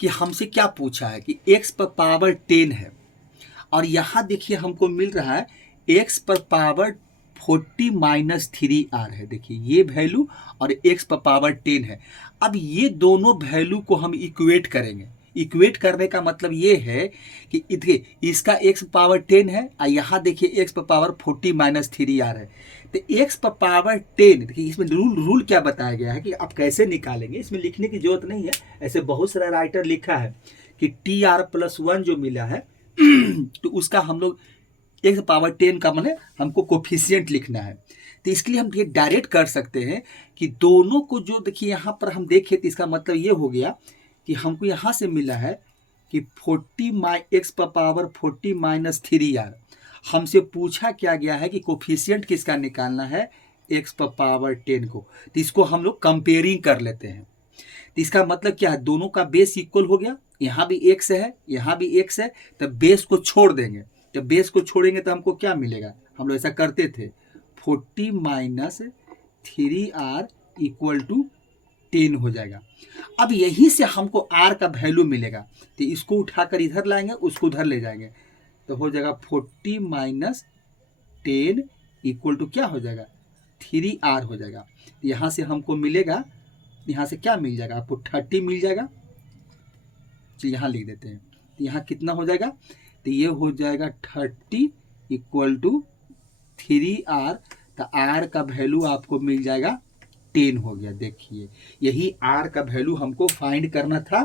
कि हमसे क्या पूछा है कि एक्स पर पावर 10 है, और यहाँ देखिए हमको मिल रहा है एक्स पर पावर 40 माइनस 3r है। देखिए ये वैल्यू और एक्स पर पावर 10 है। अब ये दोनों वैल्यू को हम इक्वेट करेंगे, इक्वेट करने का मतलब ये है कि देखिए इसका एक्स पावर 10 है और यहाँ देखिए एक्स पर पावर 40 माइनस 3r है, तो एक्स पर पावर 10, देखिए इसमें रूल क्या बताया गया है कि आप कैसे निकालेंगे, इसमें लिखने की जरूरत नहीं है, ऐसे बहुत सारा राइटर लिखा है कि TR+1 जो मिला है तो उसका हम लोग एक्स पावर 10 का मतलब हमको कोफिशिएंट लिखना है। तो इसके लिए हम ये डायरेक्ट कर सकते हैं कि दोनों को जो देखिए यहाँ पर हम देखें तो इसका मतलब ये हो गया कि हमको यहाँ से मिला है कि 40 एक्स पर पावर 40 माइनस 3r, हमसे पूछा क्या गया है कि कोफिशिएंट किसका निकालना है, एक्स पर पावर 10 को। तो इसको हम लोग कंपेयरिंग कर लेते हैं, तो इसका मतलब क्या है, दोनों का बेस इक्वल हो गया, यहाँ भी एक्स है यहाँ भी एक्स है, तो बेस को छोड़ देंगे, जब बेस को छोड़ेंगे तो हमको क्या मिलेगा, हम लोग ऐसा करते थे 40 माइनस 3r इक्वल टू 10 हो जाएगा। अब यहीं से हमको r का वैल्यू मिलेगा, तो इसको उठाकर इधर लाएंगे, उसको उधर ले जाएंगे, तो हो जाएगा 40 माइनस 10 इक्वल टू क्या हो जाएगा 3r हो जाएगा। यहाँ से हमको मिलेगा, यहाँ से क्या मिल जाएगा आपको 30 मिल जाएगा, तो यहाँ लिख देते हैं, तो यहाँ कितना हो जाएगा, तो ये हो जाएगा 30 इक्वल टू 3r, तो r का वैल्यू आपको मिल जाएगा 10 हो गया। देखिए यही r का वैल्यू हमको फाइंड करना था,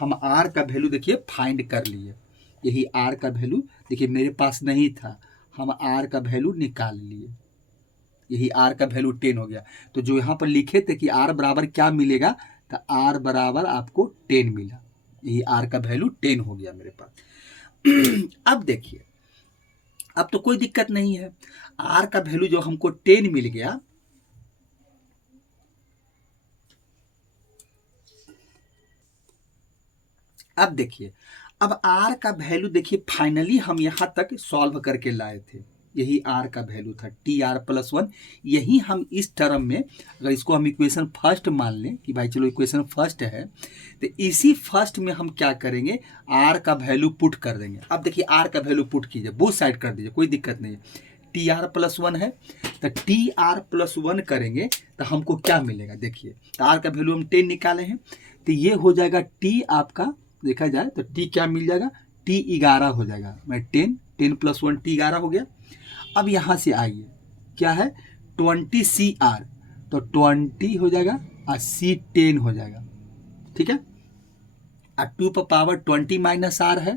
हम r का वैल्यू देखिए फाइंड कर लिए, यही r का वैल्यू देखिए मेरे पास नहीं था, हम r का वैल्यू निकाल लिए, यही r का वैल्यू 10 हो गया। तो जो यहाँ पर लिखे थे कि r बराबर क्या मिलेगा, तो r बराबर आपको 10 मिला, यही r का वैल्यू 10 हो गया मेरे पास। अब देखिए अब तो कोई दिक्कत नहीं है, r का वैल्यू जो हमको 10 मिल गया, अब देखिए, अब आर का वैल्यू देखिए, फाइनली हम यहाँ तक सॉल्व करके लाए थे, यही आर का वैल्यू था टी आर प्लस वन। यही हम इस टर्म में, अगर इसको हम इक्वेशन फर्स्ट मान लें कि भाई चलो इक्वेशन फर्स्ट है, तो इसी फर्स्ट में हम क्या करेंगे, आर का वैल्यू पुट कर देंगे। अब देखिए आर का वैल्यू पुट कीजिए, बोथ साइड कर दीजिए, कोई दिक्कत नहीं है। टी आर प्लस वन है, तो टी आर प्लस वन करेंगे तो हमको क्या मिलेगा, देखिए तो आर का वैल्यू हम 10 निकाले हैं, तो ये हो जाएगा टी आपका, देखा जाए तो टी क्या मिल जाएगा, टी 11 हो जाएगा, मैं 10 प्लस वन टी 11 हो गया। अब यहाँ से आइए, क्या है 20 सी आर, तो 20 हो जाएगा और सी 10 हो जाएगा, ठीक है। और 2 पर पावर 20 माइनस आर है,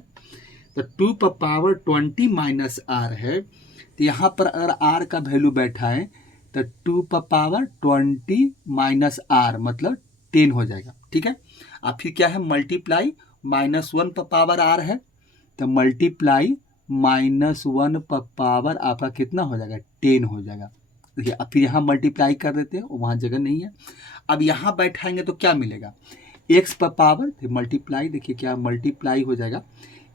तो 2 पर पावर 20 माइनस आर है, तो यहाँ पर अगर आर का वैल्यू बैठाएं तो 2 पर पावर 20 माइनस आर मतलब 10 हो जाएगा, ठीक है। अब फिर क्या है, मल्टीप्लाई -1 पर पावर आर है, तो मल्टीप्लाई -1 पर पावर आपका कितना हो जाएगा, 10 हो जाएगा। देखिए अब फिर यहाँ मल्टीप्लाई कर देते हैं, वहाँ जगह नहीं है। अब यहाँ बैठाएंगे तो क्या मिलेगा, एक्स पर पावर, फिर मल्टीप्लाई, देखिए क्या मल्टीप्लाई हो जाएगा,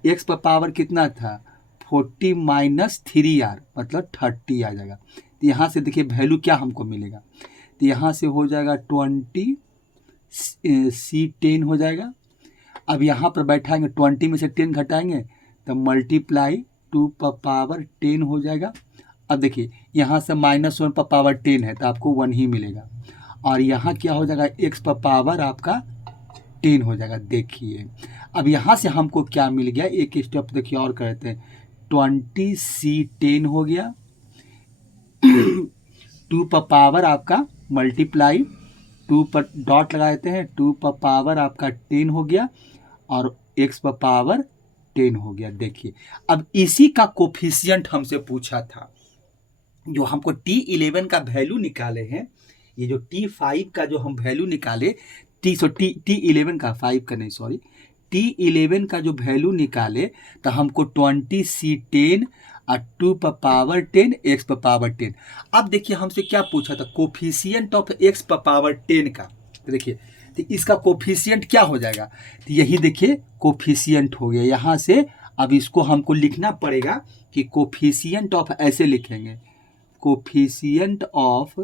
एक्स पर पावर कितना था 40 माइनस 3r मतलब 30 आ जाएगा। तो यहाँ से देखिए वैल्यू क्या हमको मिलेगा, तो यहाँ से हो जाएगा 20 सी 10 हो जाएगा। अब यहाँ पर बैठाएंगे 20 में से 10 घटाएंगे तो मल्टीप्लाई 2 पर पावर 10 हो जाएगा। अब देखिए यहाँ से -1 पर पावर 10 है तो आपको 1 ही मिलेगा, और यहाँ क्या हो जाएगा x पर पावर आपका 10 हो जाएगा। देखिए अब यहाँ से हमको क्या मिल गया, एक स्टेप देखिए और करते हैं, 20 सी 10 हो गया, 2 पर पावर आपका मल्टीप्लाई 2 पर डॉट लगा देते हैं, 2 पर पावर आपका 10 हो गया और x पर पावर 10 हो गया। देखिए अब इसी का कोफिशिएंट हमसे पूछा था, जो हमको T11 का वैल्यू निकाले हैं, ये जो T5 का जो हम वैल्यू निकाले, T11 का 5 का नहीं सॉरी, T11 का जो वैल्यू निकाले तो हमको 20 सी 10 और 2 पर पावर 10 x पर पावर 10। अब देखिए हमसे क्या पूछा था, कोफिशिएंट ऑफ x पर पावर 10 का, तो देखिए तो इसका कोफिशिएंट क्या हो जाएगा, तो यही देखिए कोफिशिएंट हो गया। यहाँ से अब इसको हमको लिखना पड़ेगा कि कोफिशिएंट ऑफ, ऐसे लिखेंगे कोफिशिएंट ऑफ,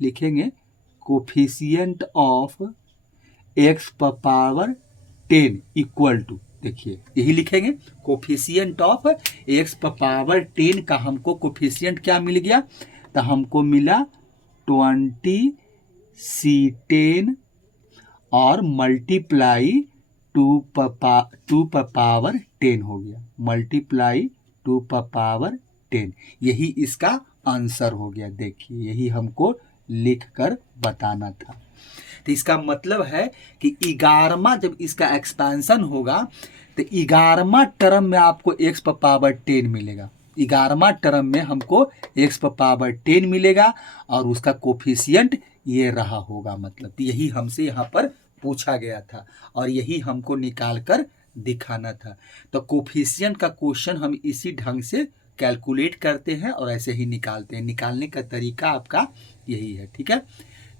लिखेंगे कोफिशिएंट ऑफ x पर पावर 10 इक्वल टू, देखिए यही लिखेंगे कोफिशिएंट ऑफ x पर पावर 10 का हमको कोफिशिएंट क्या मिल गया, तो हमको मिला 20 सी 10 और मल्टीप्लाई 2 पर पावर 10 हो गया, मल्टीप्लाई 2 पर पावर 10, यही इसका आंसर हो गया। देखिए यही हमको लिख कर बताना था। तो इसका मतलब है कि 11वां जब इसका एक्सपेंशन होगा तो 11वां टर्म में आपको x पर पावर 10 मिलेगा, 11वां टर्म में हमको x पर पावर 10 मिलेगा और उसका कोफिशिएंट ये रहा होगा, मतलब यही हमसे यहाँ पर पूछा गया था और यही हमको निकाल कर दिखाना था। तो कोफिशिएंट का क्वेश्चन हम इसी ढंग से कैलकुलेट करते हैं और ऐसे ही निकालते हैं, निकालने का तरीका आपका यही है, ठीक है।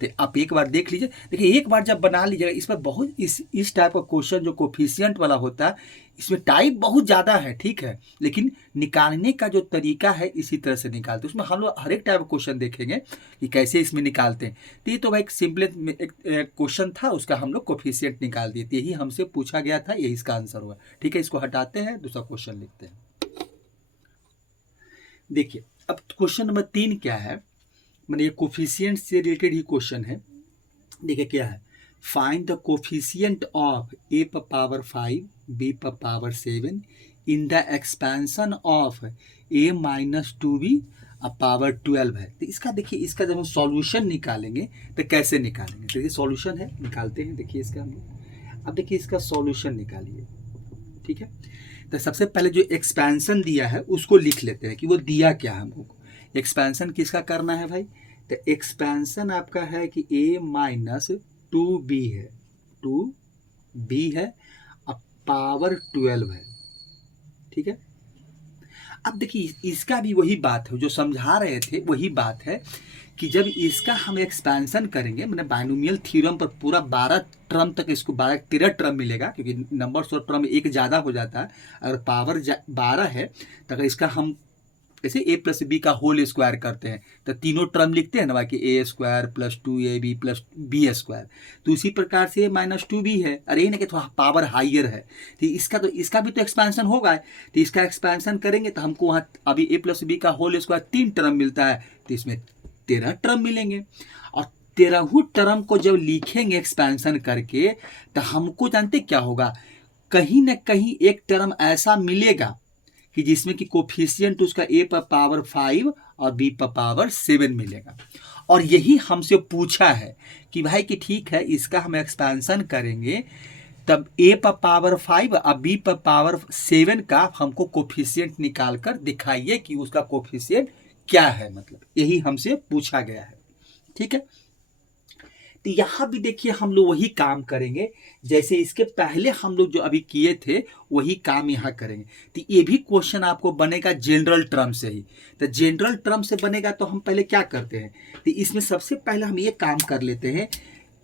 तो आप एक बार देख लीजिए, देखिए एक बार जब बना लीजिएगा, इस पर बहुत इस टाइप का क्वेश्चन जो कोफिशिएंट वाला होता है, इसमें टाइप बहुत ज़्यादा है, ठीक है, लेकिन निकालने का जो तरीका है इसी तरह से निकालते हैं। उसमें हम लोग हर एक टाइप का क्वेश्चन देखेंगे कि कैसे इसमें निकालते हैं। तो ये तो भाई एक सिंपल एक क्वेश्चन था, उसका हम लोग कोफिशिएंट निकाल दिए, यही हमसे पूछा गया था, यही इसका आंसर हुआ, ठीक है। इसको हटाते हैं, दूसरा क्वेश्चन लिखते हैं। देखिए अब क्वेश्चन नंबर 3 क्या है, मैंने ये कोफिशिएंट से रिलेटेड ही क्वेश्चन है। देखिए क्या है, find the coefficient of a पर पावर 5 b पर power 7 in the expansion of a minus 2b power 12 है। तो इसका देखिए, इसका जब हम सॉल्यूशन निकालेंगे तो कैसे निकालेंगे, देखिए सॉल्यूशन है, निकालते हैं। देखिए इसका हम लोग, अब देखिए इसका सॉल्यूशन निकालिए, ठीक है। तो सबसे पहले जो एक्सपेंशन दिया है उसको लिख लेते हैं कि वो दिया क्या है हमको। एक्सपेंशन किसका करना है भाई, तो एक्सपेंशन आपका है कि a माइनस 2b है, 2b है, अब पावर 12 है, ठीक है। अब देखिए इसका भी वही बात है जो समझा रहे थे, वही बात है कि जब इसका हम एक्सपेंशन करेंगे, मैंने बाइनोमियल थ्योरम पर पूरा 12 टर्म तक, इसको 13 टर्म मिलेगा, क्योंकि नंबर्स और टर्म एक ज़्यादा हो जाता है। अगर पावर 12 है तो अगर इसका हम ऐसे a प्लस बी का होल स्क्वायर करते हैं तो तीनों टर्म लिखते हैं ना, बाकी a square plus 2ab plus b square. तो इसी प्रकार से a माइनस 2b है, अरे ये ना कि थोड़ा पावर हाइयर है तो इसका भी तो एक्सपेंशन होगा। तो इसका एक्सपेंशन करेंगे तो हमको वहाँ अभी a प्लस बी का होल स्क्वायर 3 टर्म मिलता है, तो इसमें 13 टर्म मिलेंगे। और 13 टर्म को जब लिखेंगे एक्सपेंशन करके तो हमको जानते क्या होगा, कहीं ना कहीं एक टर्म ऐसा मिलेगा कि जिसमें कि कोफिशिएंट उसका a पर पावर 5 और b पर पावर 7 मिलेगा। और यही हमसे पूछा है कि भाई कि ठीक है इसका हम एक्सपेंशन करेंगे तब a पर पावर 5 और b पर पावर 7 का हमको कोफिशिएंट निकाल कर दिखाइए कि उसका कोफिशिएंट क्या है, मतलब यही हमसे पूछा गया है। ठीक है, तो यहाँ भी देखिए हम लोग वही काम करेंगे जैसे इसके पहले हम लोग जो अभी किए थे, वही काम यहाँ करेंगे। तो ये भी क्वेश्चन आपको बनेगा जनरल टर्म से ही। तो जनरल टर्म से बनेगा तो हम पहले क्या करते हैं, तो इसमें सबसे पहले हम ये काम कर लेते हैं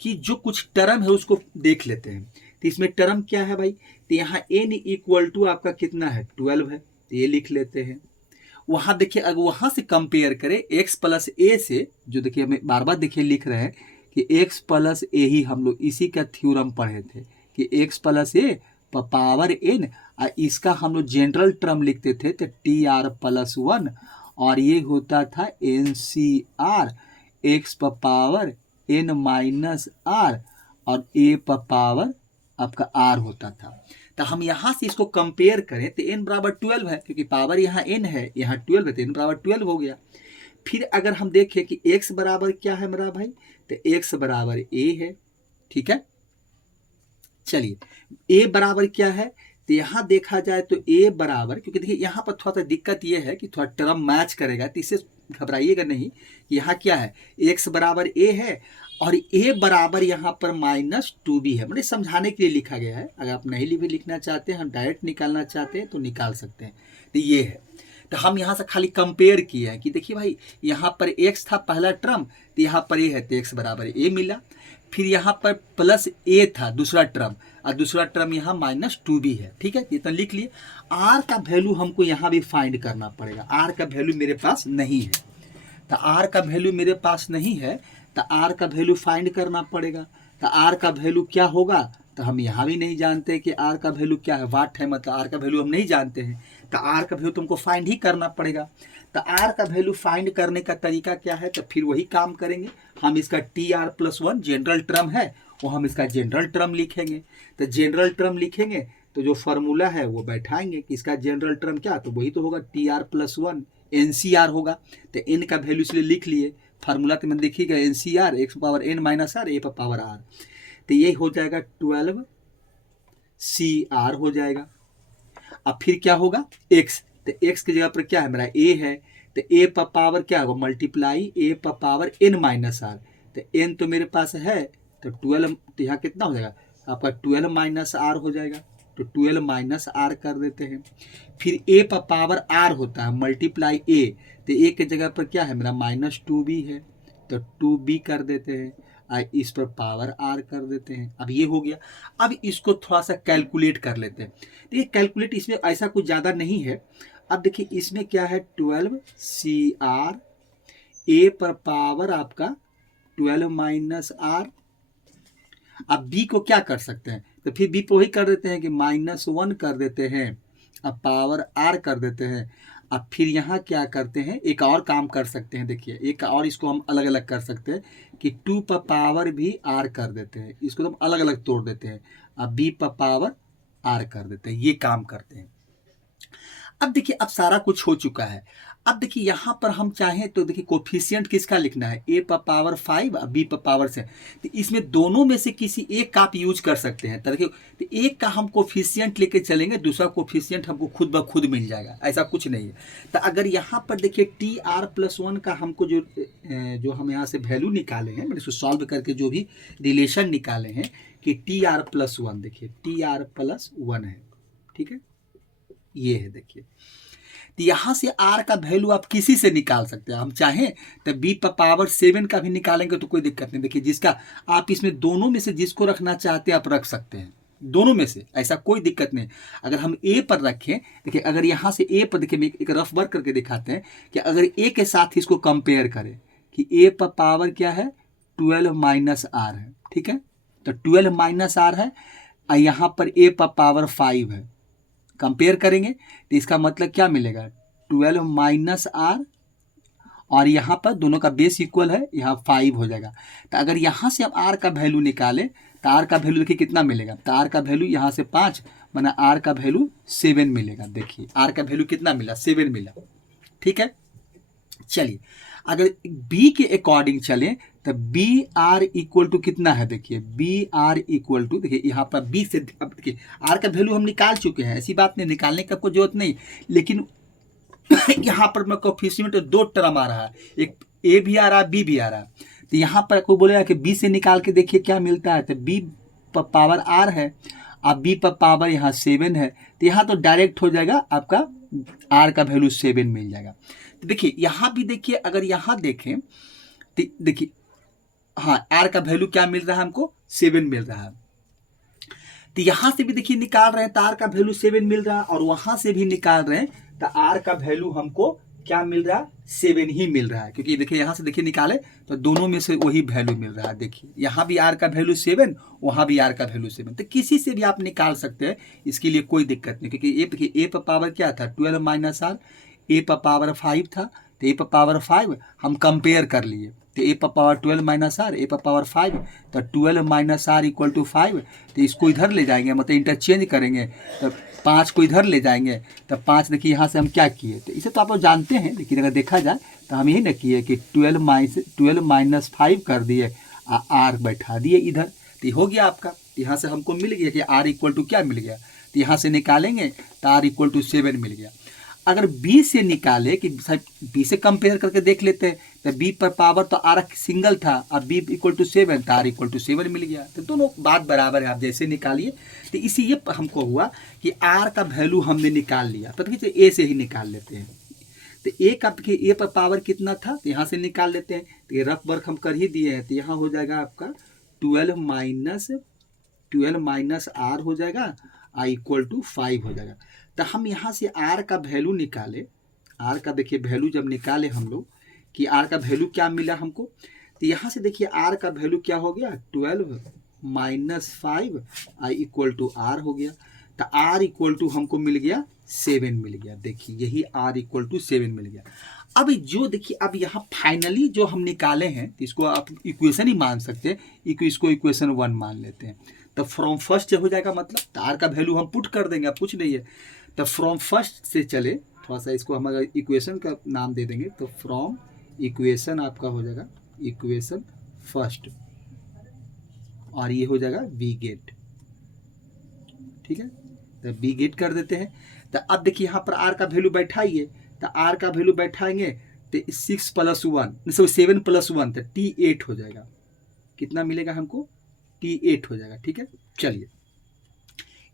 कि जो कुछ टर्म है उसको देख लेते हैं। तो इसमें टर्म क्या है भाई, तो यहाँ n इक्वल टू आपका कितना है 12 है, तो ये लिख लेते हैं। वहाँ देखिए अगर वहाँ से कंपेयर करें x प्लस ए से, जो देखिए हमें बार बार देखिए लिख रहे हैं कि x प्लस ए ही हम लोग इसी का थ्योरम पढ़े थे कि x प्लस ए पावर n, और इसका हम लोग जनरल टर्म लिखते थे तो टी आर प्लस 1, और ये होता था एन सी r, x power n minus r और a पावर आपका r होता था। तो हम यहाँ से इसको कंपेयर करें तो n बराबर 12 है, क्योंकि पावर यहाँ n है, यहाँ 12 है तो n बराबर 12 हो गया। फिर अगर हम देखें कि x बराबर क्या है मेरा भाई, तो x बराबर a है। ठीक है, चलिए a बराबर क्या है, तो यहाँ देखा जाए तो a बराबर, क्योंकि देखिए यहाँ पर थोड़ा सा दिक्कत ये है कि थोड़ा टर्म मैच करेगा, तो इससे घबराइएगा नहीं। यहाँ क्या है, x बराबर a है और a बराबर यहाँ पर -2b है, मतलब समझाने के लिए लिखा गया है। अगर आप नहीं भी लिखना चाहते हैं, हम डायरेक्ट निकालना चाहते हैं तो निकाल सकते हैं। तो ये है, तो हम यहाँ से खाली कंपेयर किए हैं कि देखिए भाई यहाँ पर x था पहला टर्म, तो यहाँ पर a है तो x बराबर a मिला। फिर यहाँ पर प्लस a था दूसरा टर्म, और दूसरा टर्म यहाँ -2b है। ठीक है, इतना लिख लिए। r का वैल्यू हमको यहाँ भी फाइंड करना पड़ेगा, r का वैल्यू मेरे पास नहीं है। तो r का वैल्यू मेरे पास नहीं है तो r का वैल्यू फाइंड करना पड़ेगा। तो r का वैल्यू क्या होगा, तो हम यहाँ भी नहीं जानते कि r का वैल्यू क्या है, वाट है, मतलब r का वैल्यू हम नहीं जानते हैं। तो r का वैल्यू तुमको फाइंड ही करना पड़ेगा। तो r का वैल्यू फाइंड करने का तरीका क्या है, तो फिर वही काम करेंगे। हम इसका T r plus 1 general term है वो हम इसका जनरल टर्म लिखेंगे। तो जनरल टर्म लिखेंगे तो जो फॉर्मूला है वो बैठाएंगे कि इसका जनरल टर्म क्या, तो वही तो होगा टी आर प्लस 1 एन सी आर होगा। तो एन का वैल्यू इसलिए लिख लिए, फार्मूला तो मैंने देखिएगा n C r, x power n minus r, a पर पावर आर। तो ये हो जाएगा 12 सी आर हो जाएगा। अब फिर क्या होगा x, तो x की जगह पर क्या है मेरा a है, तो a पर पावर क्या होगा मल्टीप्लाई a पर पावर n माइनस आर। तो n तो मेरे पास है तो 12, तो यहाँ कितना हो जाएगा आपका 12 माइनस आर हो जाएगा। तो 12 माइनस आर कर देते हैं। फिर a पर पावर r होता है मल्टीप्लाई a, तो a की जगह पर क्या है मेरा -2b है, तो 2b कर देते हैं, इस पर पावर r कर देते हैं। अब ये हो गया। अब इसको थोड़ा सा कैलकुलेट कर लेते हैं। देखिए कैलकुलेट इसमें ऐसा कुछ ज़्यादा नहीं है। अब देखिए इसमें क्या है 12 सी आर, ए पर पावर आपका 12 माइनस आर। अब b को क्या कर सकते हैं, तो फिर b को वही कर देते हैं कि -1 कर देते हैं, अब पावर r कर देते हैं। अब फिर यहाँ क्या करते हैं, एक और काम कर सकते हैं। देखिए एक और इसको हम अलग अलग कर सकते हैं कि 2 पर पावर भी r कर देते हैं, इसको तो हम अलग अलग तोड़ देते हैं, अब b पर पावर r कर देते हैं, ये काम करते हैं। अब देखिए अब सारा कुछ हो चुका है। अब देखिए यहाँ पर हम चाहें तो देखिए कोफिशिएंट किसका लिखना है, a पर पावर 5 और b पर पावर 7। तो इसमें दोनों में से किसी एक का आप यूज कर सकते हैं। तो एक का हम कोफिशिएंट लेके चलेंगे, दूसरा कोफिशिएंट हमको खुद ब खुद मिल जाएगा, ऐसा कुछ नहीं है। तो अगर यहाँ पर देखिए टी आर प्लस 1 का हमको जो हम यहाँ से वैल्यू निकाले हैं, मैंने इसको सॉल्व करके जो भी रिलेशन निकाले हैं कि टी आर प्लस 1, देखिए टी आर प्लस 1 है। ठीक है, ये है देखिए। तो यहाँ से आर का वैल्यू आप किसी से निकाल सकते हैं। हम चाहें तो बी पर पावर 7 का भी निकालेंगे तो कोई दिक्कत नहीं। देखिए जिसका आप इसमें दोनों में से जिसको रखना चाहते हैं आप रख सकते हैं, दोनों में से, ऐसा कोई दिक्कत नहीं। अगर हम ए पर रखें, देखिए अगर यहाँ से ए पर, देखिए एक रफ वर्क करके दिखाते हैं कि अगर ए के साथ इसको कंपेयर करें कि ए पर पावर क्या है 12 माइनस आर है, ठीक है, तो 12 माइनस आर है और यहाँ पर ए पर पावर 5 है, कंपेयर करेंगे तो इसका मतलब क्या मिलेगा 12 माइनस आर और यहाँ पर दोनों का बेस इक्वल है, यहाँ 5 हो जाएगा। तो अगर यहाँ से हम आर का वैल्यू निकालें तो आर का वैल्यू देखिए कितना मिलेगा, तो आर का वैल्यू यहाँ से 5 माना आर का वैल्यू 7 मिलेगा। देखिए आर का वैल्यू कितना मिला 7 मिला, ठीक है। चलिए अगर बी के अकॉर्डिंग चलें तो बी आर इक्वल टू कितना है, देखिए बी आर इक्वल टू, देखिए यहाँ पर बी से, अब देखिए आर का वैल्यू हम निकाल चुके हैं, ऐसी बात नहीं, निकालने की आपको जरूरत नहीं, लेकिन यहाँ पर मैं कोफिशिएंट 2 टर्म आ रहा है, एक ए भी आ रहा है बी भी आ रहा है। तो यहाँ पर कोई बोलेगा कि बी से निकाल के देखिए क्या मिलता है, तो बी पर पावर आर है और बी पर पावर यहाँ 7 है, तो यहाँ तो डायरेक्ट हो जाएगा आपका आर का वैल्यू 7 मिल जाएगा। तो देखिए यहाँ भी देखिए, अगर यहाँ देखें तो देखिए हाँ आर का वैल्यू क्या मिल रहा है हमको 7 मिल रहा है। तो यहाँ से भी देखिए निकाल रहे हैं तो आर का वैल्यू 7 मिल रहा है और वहाँ से भी निकाल रहे हैं तो आर का वैल्यू हमको क्या मिल रहा है 7 ही मिल रहा है, क्योंकि देखिए यहाँ से देखिए निकाले तो दोनों में से वही वैल्यू मिल रहा है। देखिए यहाँ भी आर का वैल्यू 7, वहाँ भी आर का वैल्यू 7, तो किसी से भी आप निकाल सकते हैं, इसके लिए कोई दिक्कत नहीं, क्योंकि ए पर पावर क्या था 12 माइनस आर, ए पर पावर 5 था, तो ए पर पावर 5 हम कंपेयर कर लिए, तो ए पर पावर 12 माइनस आर, ए पर पावर 5, तो 12 माइनस आर इक्वल टू 5, तो इसको इधर ले जाएंगे, मतलब इंटरचेंज करेंगे, तो 5 को इधर ले जाएंगे, तो 5 देखिए यहाँ से हम क्या किए, तो इसे तो आप लोग जानते हैं, लेकिन अगर देखा जाए तो हम यही ना किए कि 12 माइनस 5 कर दिए, आर बैठा दिए इधर, तो हो गया आपका, यहाँ से हमको मिल गया कि आर इक्वल टू क्या मिल गया, तो यहाँ से निकालेंगे तो आर इक्वल टू 7 मिल गया। अगर बी से निकाले कि बी से कंपेयर करके देख लेते हैं, तो बी पर पावर तो आर सिंगल था, अब बी इक्वल टू 7 तो आर इक्वल टू 7 मिल गया, तो दोनों बात बराबर है, आप जैसे निकालिए। तो इसी ये हमको हुआ कि आर का वैल्यू हमने निकाल लिया, तो देखिए ए से ही निकाल लेते हैं, तो ए का देखिए ए पर पावर कितना था, तो यहाँ से निकाल लेते हैं, तो ये रफ वर्क हम कर ही दिए हैं, तो यहाँ हो जाएगा आपका 12 माइनस आर हो जाएगा, आई इक्वल टू 5 हो जाएगा। तो हम यहाँ से आर का वैल्यू निकाले, आर का देखिए वैल्यू जब निकाले हम लोग कि आर का वैल्यू क्या मिला हमको, तो यहाँ से देखिए आर का वैल्यू क्या हो गया 12 minus 5 i equal to r हो गया, तो आर इक्वल टू हमको मिल गया 7 मिल गया। देखिए यही आर इक्वल टू 7 मिल गया। अब जो देखिए अब यहाँ फाइनली जो हम निकाले हैं, तो इसको आप इक्वेशन ही मान सकते हैं, इसको इक्वेशन 1 मान लेते हैं, तो फ्रॉम फर्स्ट हो जाएगा, मतलब आर का वैल्यू हम पुट कर देंगे, अब कुछ नहीं है, तो फ्रॉम फर्स्ट से चले, थोड़ा सा इसको हम अगर इक्वेशन का नाम दे देंगे तो फ्रॉम इक्वेशन आपका हो जाएगा इक्वेशन फर्स्ट, और ये हो जाएगा बी गेट, ठीक है, तो बी गेट कर देते हैं। तो अब देखिए यहाँ पर आर का वैल्यू बैठाइए, तो आर का वैल्यू बैठाएंगे तो 6 + 1 7 + 1 तो T8 हो जाएगा, कितना मिलेगा हमको T8 हो जाएगा, ठीक है। चलिए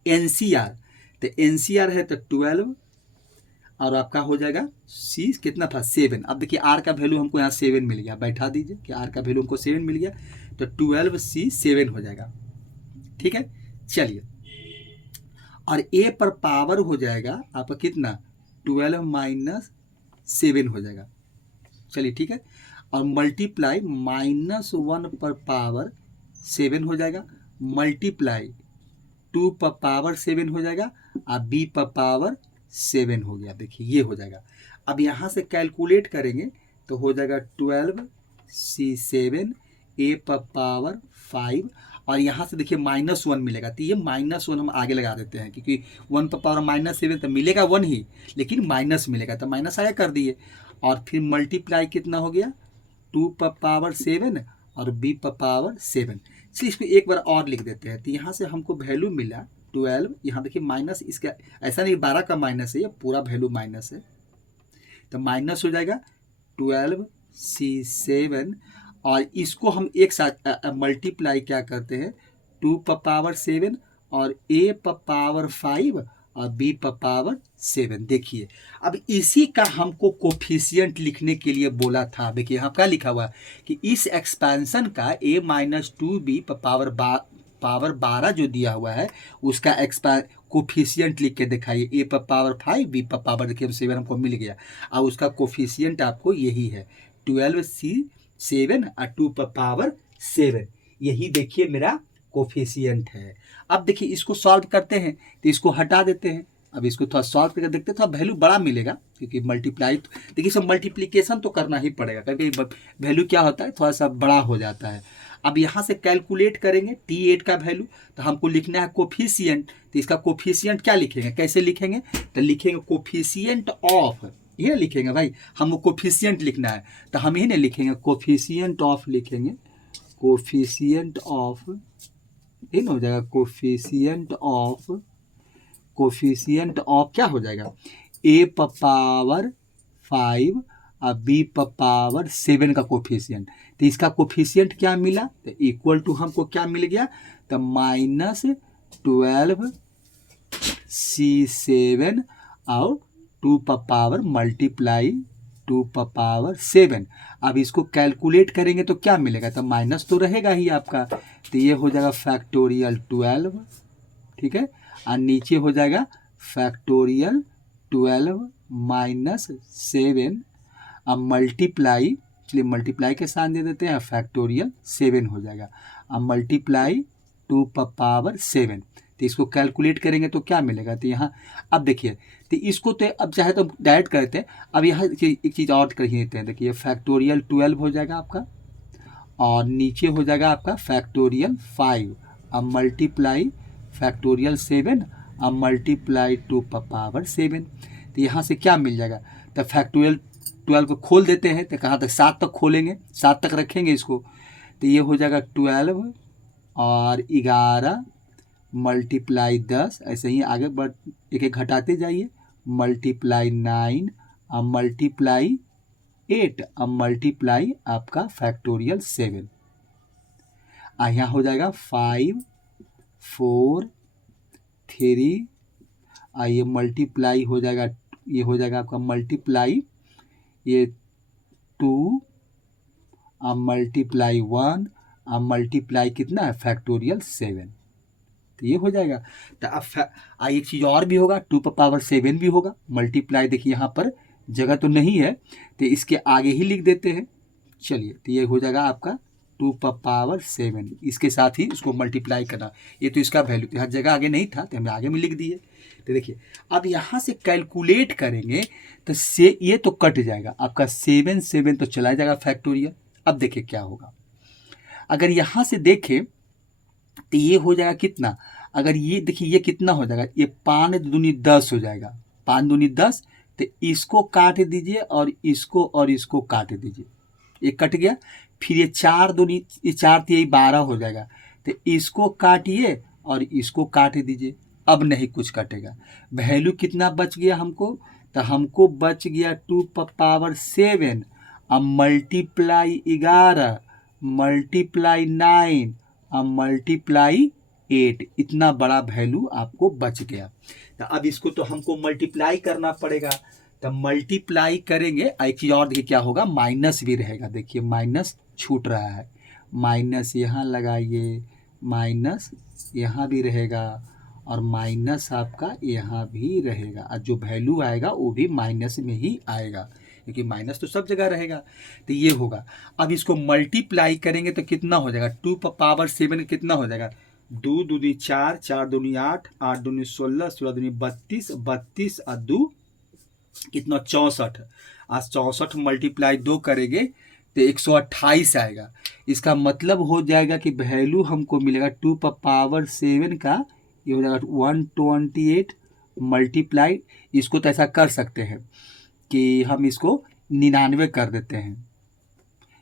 एनसीआर, तो एनसीआर है तो 12 और आपका हो जाएगा सी कितना था 7। अब देखिए आर का वैल्यू हमको यहाँ 7 मिल गया, बैठा दीजिए कि आर का वैल्यू हमको 7 मिल गया, तो 12C7 हो जाएगा, ठीक है। चलिए और ए पर पावर हो जाएगा आपका कितना 12 माइनस 7 हो जाएगा, चलिए ठीक है, और मल्टीप्लाई -1 पर पावर 7 हो जाएगा, मल्टीप्लाई 2 पर पावर 7 हो जाएगा और बी पर पावर 7 हो गया। देखिए ये हो जाएगा। अब यहाँ से कैलकुलेट करेंगे तो हो जाएगा 12C7 ए पर पावर 5, और यहाँ से देखिए -1 मिलेगा, तो ये -1 हम आगे लगा देते हैं, क्योंकि 1 पर पावर -7 तो मिलेगा 1 ही, लेकिन माइनस मिलेगा तो माइनस आया कर दिए, और फिर मल्टीप्लाई कितना हो गया 2 पर पावर 7 और बी पर पावर 7। चलिए इसको एक बार और लिख देते हैं, तो यहाँ से हमको वैल्यू मिला 12, यहाँ देखिए माइनस, इसका ऐसा नहीं 12 का माइनस है, ये पूरा वैल्यू माइनस है, तो माइनस हो जाएगा 12C7, और इसको हम एक साथ मल्टीप्लाई क्या करते हैं 2 पर पावर 7 और ए पर पावर 5 और b पर पावर 7। देखिए अब इसी का हमको कोफिशिएंट लिखने के लिए बोला था। देखिए यहाँ क्या लिखा हुआ है कि इस एक्सपेंशन का a-2b पर पावर 12 जो दिया हुआ है उसका कोफिशिएंट लिख के दिखाइए। a पर पावर 5, b पर पावर देखिए 7 हमको मिल गया और उसका कोफिशिएंट आपको यही है 12c7 और 2 पर पावर 7। यही देखिए मेरा कोफिशिएंट है। अब देखिए इसको सॉल्व करते हैं तो इसको हटा देते हैं। अब इसको थोड़ा सॉल्व करके देखते हैं, थोड़ा वैल्यू बड़ा मिलेगा क्योंकि मल्टीप्लाई देखिए सब मल्टीप्लिकेशन तो करना ही पड़ेगा क्योंकि वैल्यू क्या होता है थोड़ा सा बड़ा हो जाता है। अब यहाँ से कैलकुलेट करेंगे T8 का वैल्यू तो हमको लिखना है कोफिशिएंट। तो इसका कोफिशिएंट क्या लिखेंगे, कैसे लिखेंगे, तो लिखेंगे कोफिशिएंट ऑफ, ये लिखेंगे भाई हमको कोफिशिएंट लिखना है तो हम ही नहीं लिखेंगे कोफिशिएंट ऑफ लिखेंगे। कोफिशिएंट ऑफ ये ना हो जाएगा कोफिशिएंट ऑफ क्या हो जाएगा a पर पावर 5 और b पर पावर 7 का कोफिशिएंट। तो इसका कोफिशिएंट क्या मिला तो इक्वल टू हमको क्या मिल गया तो -12c7 और 2 पर पावर मल्टीप्लाई 2 पर पावर 7। अब इसको कैलकुलेट करेंगे तो क्या मिलेगा तो माइनस तो रहेगा ही आपका, तो ये हो जाएगा फैक्टोरियल 12, ठीक है, और नीचे हो जाएगा फैक्टोरियल 12 -7 अब मल्टीप्लाई, चलिए मल्टीप्लाई के साथ दे देते हैं फैक्टोरियल 7 हो जाएगा अब मल्टीप्लाई 2 पर पावर 7। तो इसको कैलकुलेट करेंगे तो क्या मिलेगा तो यहाँ अब देखिए तो इसको तो अब चाहे तो डायरेक्ट करते हैं। अब यहाँ एक चीज़ और कर ही देते हैं, देखिए फैक्टोरियल 12 हो जाएगा आपका और नीचे हो जाएगा आपका फैक्टोरियल 5 अब मल्टीप्लाई फैक्टोरियल 7 अब मल्टीप्लाई 2 पर पावर 7। तो यहाँ से क्या मिल जाएगा तो फैक्टोरियल 12 को खोल देते हैं तो कहाँ तक 7 तक खोलेंगे, 7 तक रखेंगे इसको तो ये हो जाएगा 12 और 11 मल्टीप्लाई 10, ऐसे ही आगे बढ़ एक एक घटाते जाइए मल्टीप्लाई 9 अब मल्टीप्लाई 8 अब मल्टीप्लाई आपका फैक्टोरियल 7 यहाँ हो जाएगा 5 4 3 ये मल्टीप्लाई हो जाएगा, ये हो जाएगा आपका मल्टीप्लाई ये 2 अब मल्टीप्लाई 1 अब मल्टीप्लाई कितना है फैक्टोरियल 7। तो ये हो जाएगा। तो अब एक चीज़ और भी होगा 2 पर पावर 7 भी होगा मल्टीप्लाई, देखिए यहाँ पर जगह तो नहीं है तो इसके आगे ही लिख देते हैं। चलिए तो ये हो जाएगा आपका 2 पर पावर 7, इसके साथ ही इसको मल्टीप्लाई करना, ये तो इसका वैल्यू तो यहाँ जगह आगे नहीं था तो हमने आगे में लिख दिए। तो देखिए अब यहाँ से कैलकुलेट करेंगे तो ये तो कट जाएगा आपका 7 7 तो चला जाएगा फैक्टोरियल। अब देखिए क्या होगा अगर यहाँ से देखें तो ये हो जाएगा कितना, अगर ये देखिए ये कितना हो जाएगा ये 5 दूनी 10 हो जाएगा, 5 दूनी 10 तो इसको काट दीजिए और इसको काट दीजिए, ये कट गया। फिर ये 4 दूनी ये 4 यही 12 हो जाएगा तो इसको काटिए और इसको काट दीजिए, अब नहीं कुछ कटेगा। वैल्यू कितना बच गया हमको तो हमको बच गया 2 पर पावर 7 अब मल्टीप्लाई 11 मल्टीप्लाई 9 अब मल्टीप्लाई 8, इतना बड़ा वैल्यू आपको बच गया। तो अब इसको तो हमको मल्टीप्लाई करना पड़ेगा, तो मल्टीप्लाई करेंगे। एक चीज़ और देखिए क्या होगा माइनस भी रहेगा, देखिए माइनस छूट रहा है, माइनस यहाँ लगाइए, माइनस यहाँ भी रहेगा और माइनस आपका यहाँ भी रहेगा और जो वैल्यू आएगा वो भी माइनस में ही आएगा क्योंकि माइनस तो सब जगह रहेगा। तो ये होगा। अब इसको मल्टीप्लाई करेंगे तो कितना हो जाएगा 2 पर पावर 7 कितना हो जाएगा 2 दूनी 4 4 दूनी 8 8 दूनी 16 16 दूनी 32 32 और 2 कितना 64, आज 64 मल्टीप्लाई 2 करेंगे तो 128 आएगा। इसका मतलब हो जाएगा कि वैल्यू हमको मिलेगा 2 पर पावर 7 का ये हो जाएगा 128 मल्टीप्लाई, इसको तो ऐसा कर सकते हैं कि हम इसको 99 कर देते हैं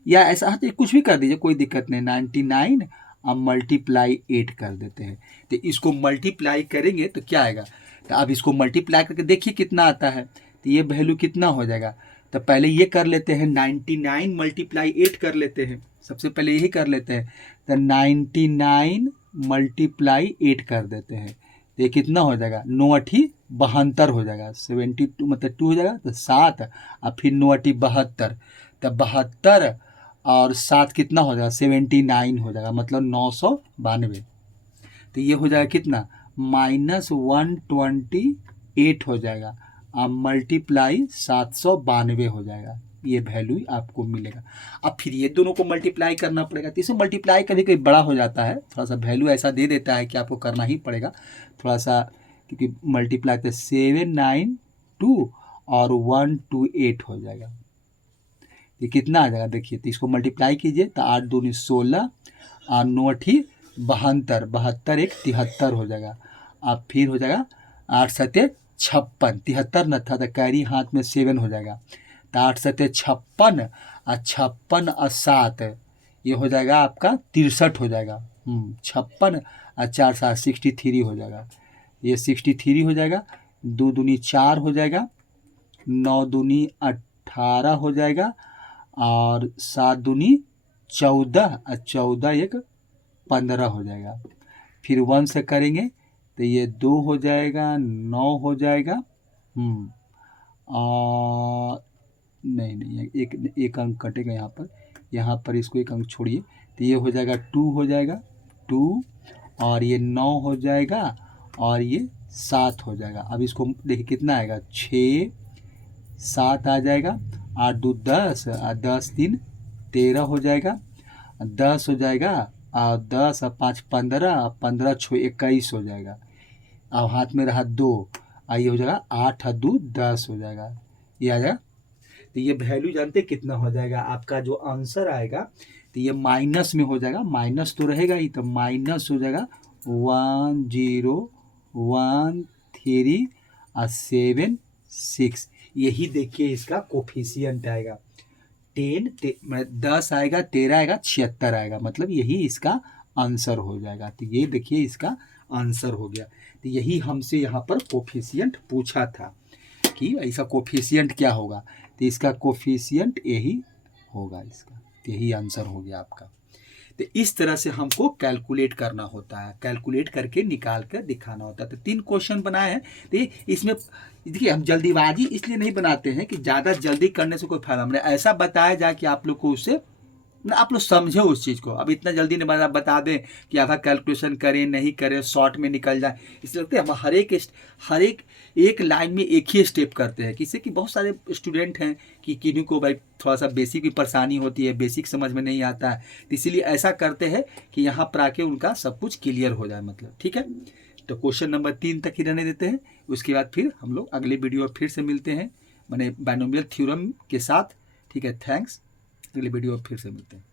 या ऐसा कुछ भी कर दीजिए कोई दिक्कत नहीं, 99 अब मल्टीप्लाई 8 कर देते हैं। तो इसको मल्टीप्लाई करेंगे तो क्या आएगा, तो अब इसको मल्टीप्लाई करके देखिए कितना आता है। तो ये वैल्यू कितना हो जाएगा, तो पहले ये कर लेते हैं 99 मल्टीप्लाई 8 कर लेते हैं, सबसे पहले यही कर लेते हैं। तो 99 मल्टीप्लाई 8 कर देते हैं तो ये कितना हो जाएगा, 9×8 = 72 हो जाएगा, 72 मतलब 2 हो जाएगा तो 7, और फिर 9×8 = 72, तो 72 और 7 कितना हो जाएगा, 79 हो जाएगा, मतलब 992। तो ये हो जाएगा कितना, -128 हो जाएगा, अब मल्टीप्लाई 792 हो जाएगा, ये वैल्यू आपको मिलेगा। अब फिर ये दोनों को मल्टीप्लाई करना पड़ेगा, तो इसे मल्टीप्लाई कभी कभी बड़ा हो जाता है, थोड़ा सा वैल्यू ऐसा दे देता है कि आपको करना ही पड़ेगा थोड़ा सा, क्योंकि मल्टीप्लाई तो 792 और 128 हो जाएगा। ये कितना आ जाएगा देखिए, तो इसको मल्टीप्लाई कीजिए तो 8 दूनी 16 और 9×8 72, 72 एक 73 हो जाएगा। अब फिर हो जाएगा 8 7 56, 73 न था तो कैरी हाथ में 7 हो जाएगा, तो 8 7 56 और 56 और 7 ये हो जाएगा आपका 63 हो जाएगा। 56 और 4 7 63 हो जाएगा, ये 63 हो जाएगा। 2 दूनी 4 हो जाएगा, 9 दूनी 18 हो जाएगा, और 7 दूनी 14 और 14 एक 15 हो जाएगा। फिर 1 से करेंगे तो ये 2 हो जाएगा, 9 हो जाएगा, और नहीं एक अंक कटेगा यहाँ पर इसको एक अंक छोड़िए, तो ये हो जाएगा 2 हो जाएगा, 2 और ये 9 हो जाएगा, और ये 7 हो जाएगा। अब इसको देखिए कितना आएगा, 6 7 आ जाएगा, 8 2 10 और 10 3 13 हो जाएगा, 10 हो जाएगा, और 10 और 5 15 और 15 6 21 हो जाएगा। अब हाथ में रहा 2, ये हो जाएगा 8 और 2 10 हो जाएगा, ये आ जाएगा। तो ये वैल्यू जानते कितना हो जाएगा, आपका जो आंसर आएगा तो ये माइनस में हो जाएगा, माइनस तो रहेगा ही, तो माइनस हो जाएगा 1013/76। यही देखिए इसका कोफिशिएंट आएगा 10 आएगा, 13 आएगा, 76 आएगा, मतलब यही इसका आंसर हो जाएगा। तो ये देखिए इसका आंसर हो गया। तो यही हमसे यहाँ पर कोफिशिएंट पूछा था कि ऐसा कोफिशिएंट क्या होगा, तो इसका कोफिशिएंट यही होगा, इसका यही आंसर हो गया आपका। तो इस तरह से हमको कैलकुलेट करना होता है, कैलकुलेट करके निकाल कर दिखाना होता है। तो 3 क्वेश्चन बनाए हैं। तो इसमें देखिए हम जल्दीबाजी इसलिए नहीं बनाते हैं कि ज़्यादा जल्दी करने से कोई फायदा, हमने ऐसा बताया जाए कि आप लोग को उससे आप लोग समझो उस चीज़ को। अब इतना जल्दी नहीं बता दें कि आधा कैलकुलेशन करें नहीं करें, शॉर्ट में निकल जाए, इसलिए लगता है हम हर एक लाइन में एक ही स्टेप करते हैं। किसी की बहुत सारे स्टूडेंट हैं कि किन्हीं को भाई थोड़ा सा बेसिक की परेशानी होती है, बेसिक समझ में नहीं आता है, तो इसीलिए ऐसा करते हैं कि यहाँ पर आके उनका सब कुछ क्लियर हो जाए, मतलब ठीक है। तो क्वेश्चन नंबर 3 तक ही रहने देते हैं, उसके बाद फिर हम लोग अगले वीडियो में फिर से मिलते हैं, माने बाइनोमियल थ्योरम के साथ, ठीक है। थैंक्स, अगले वीडियो में फिर से मिलते हैं।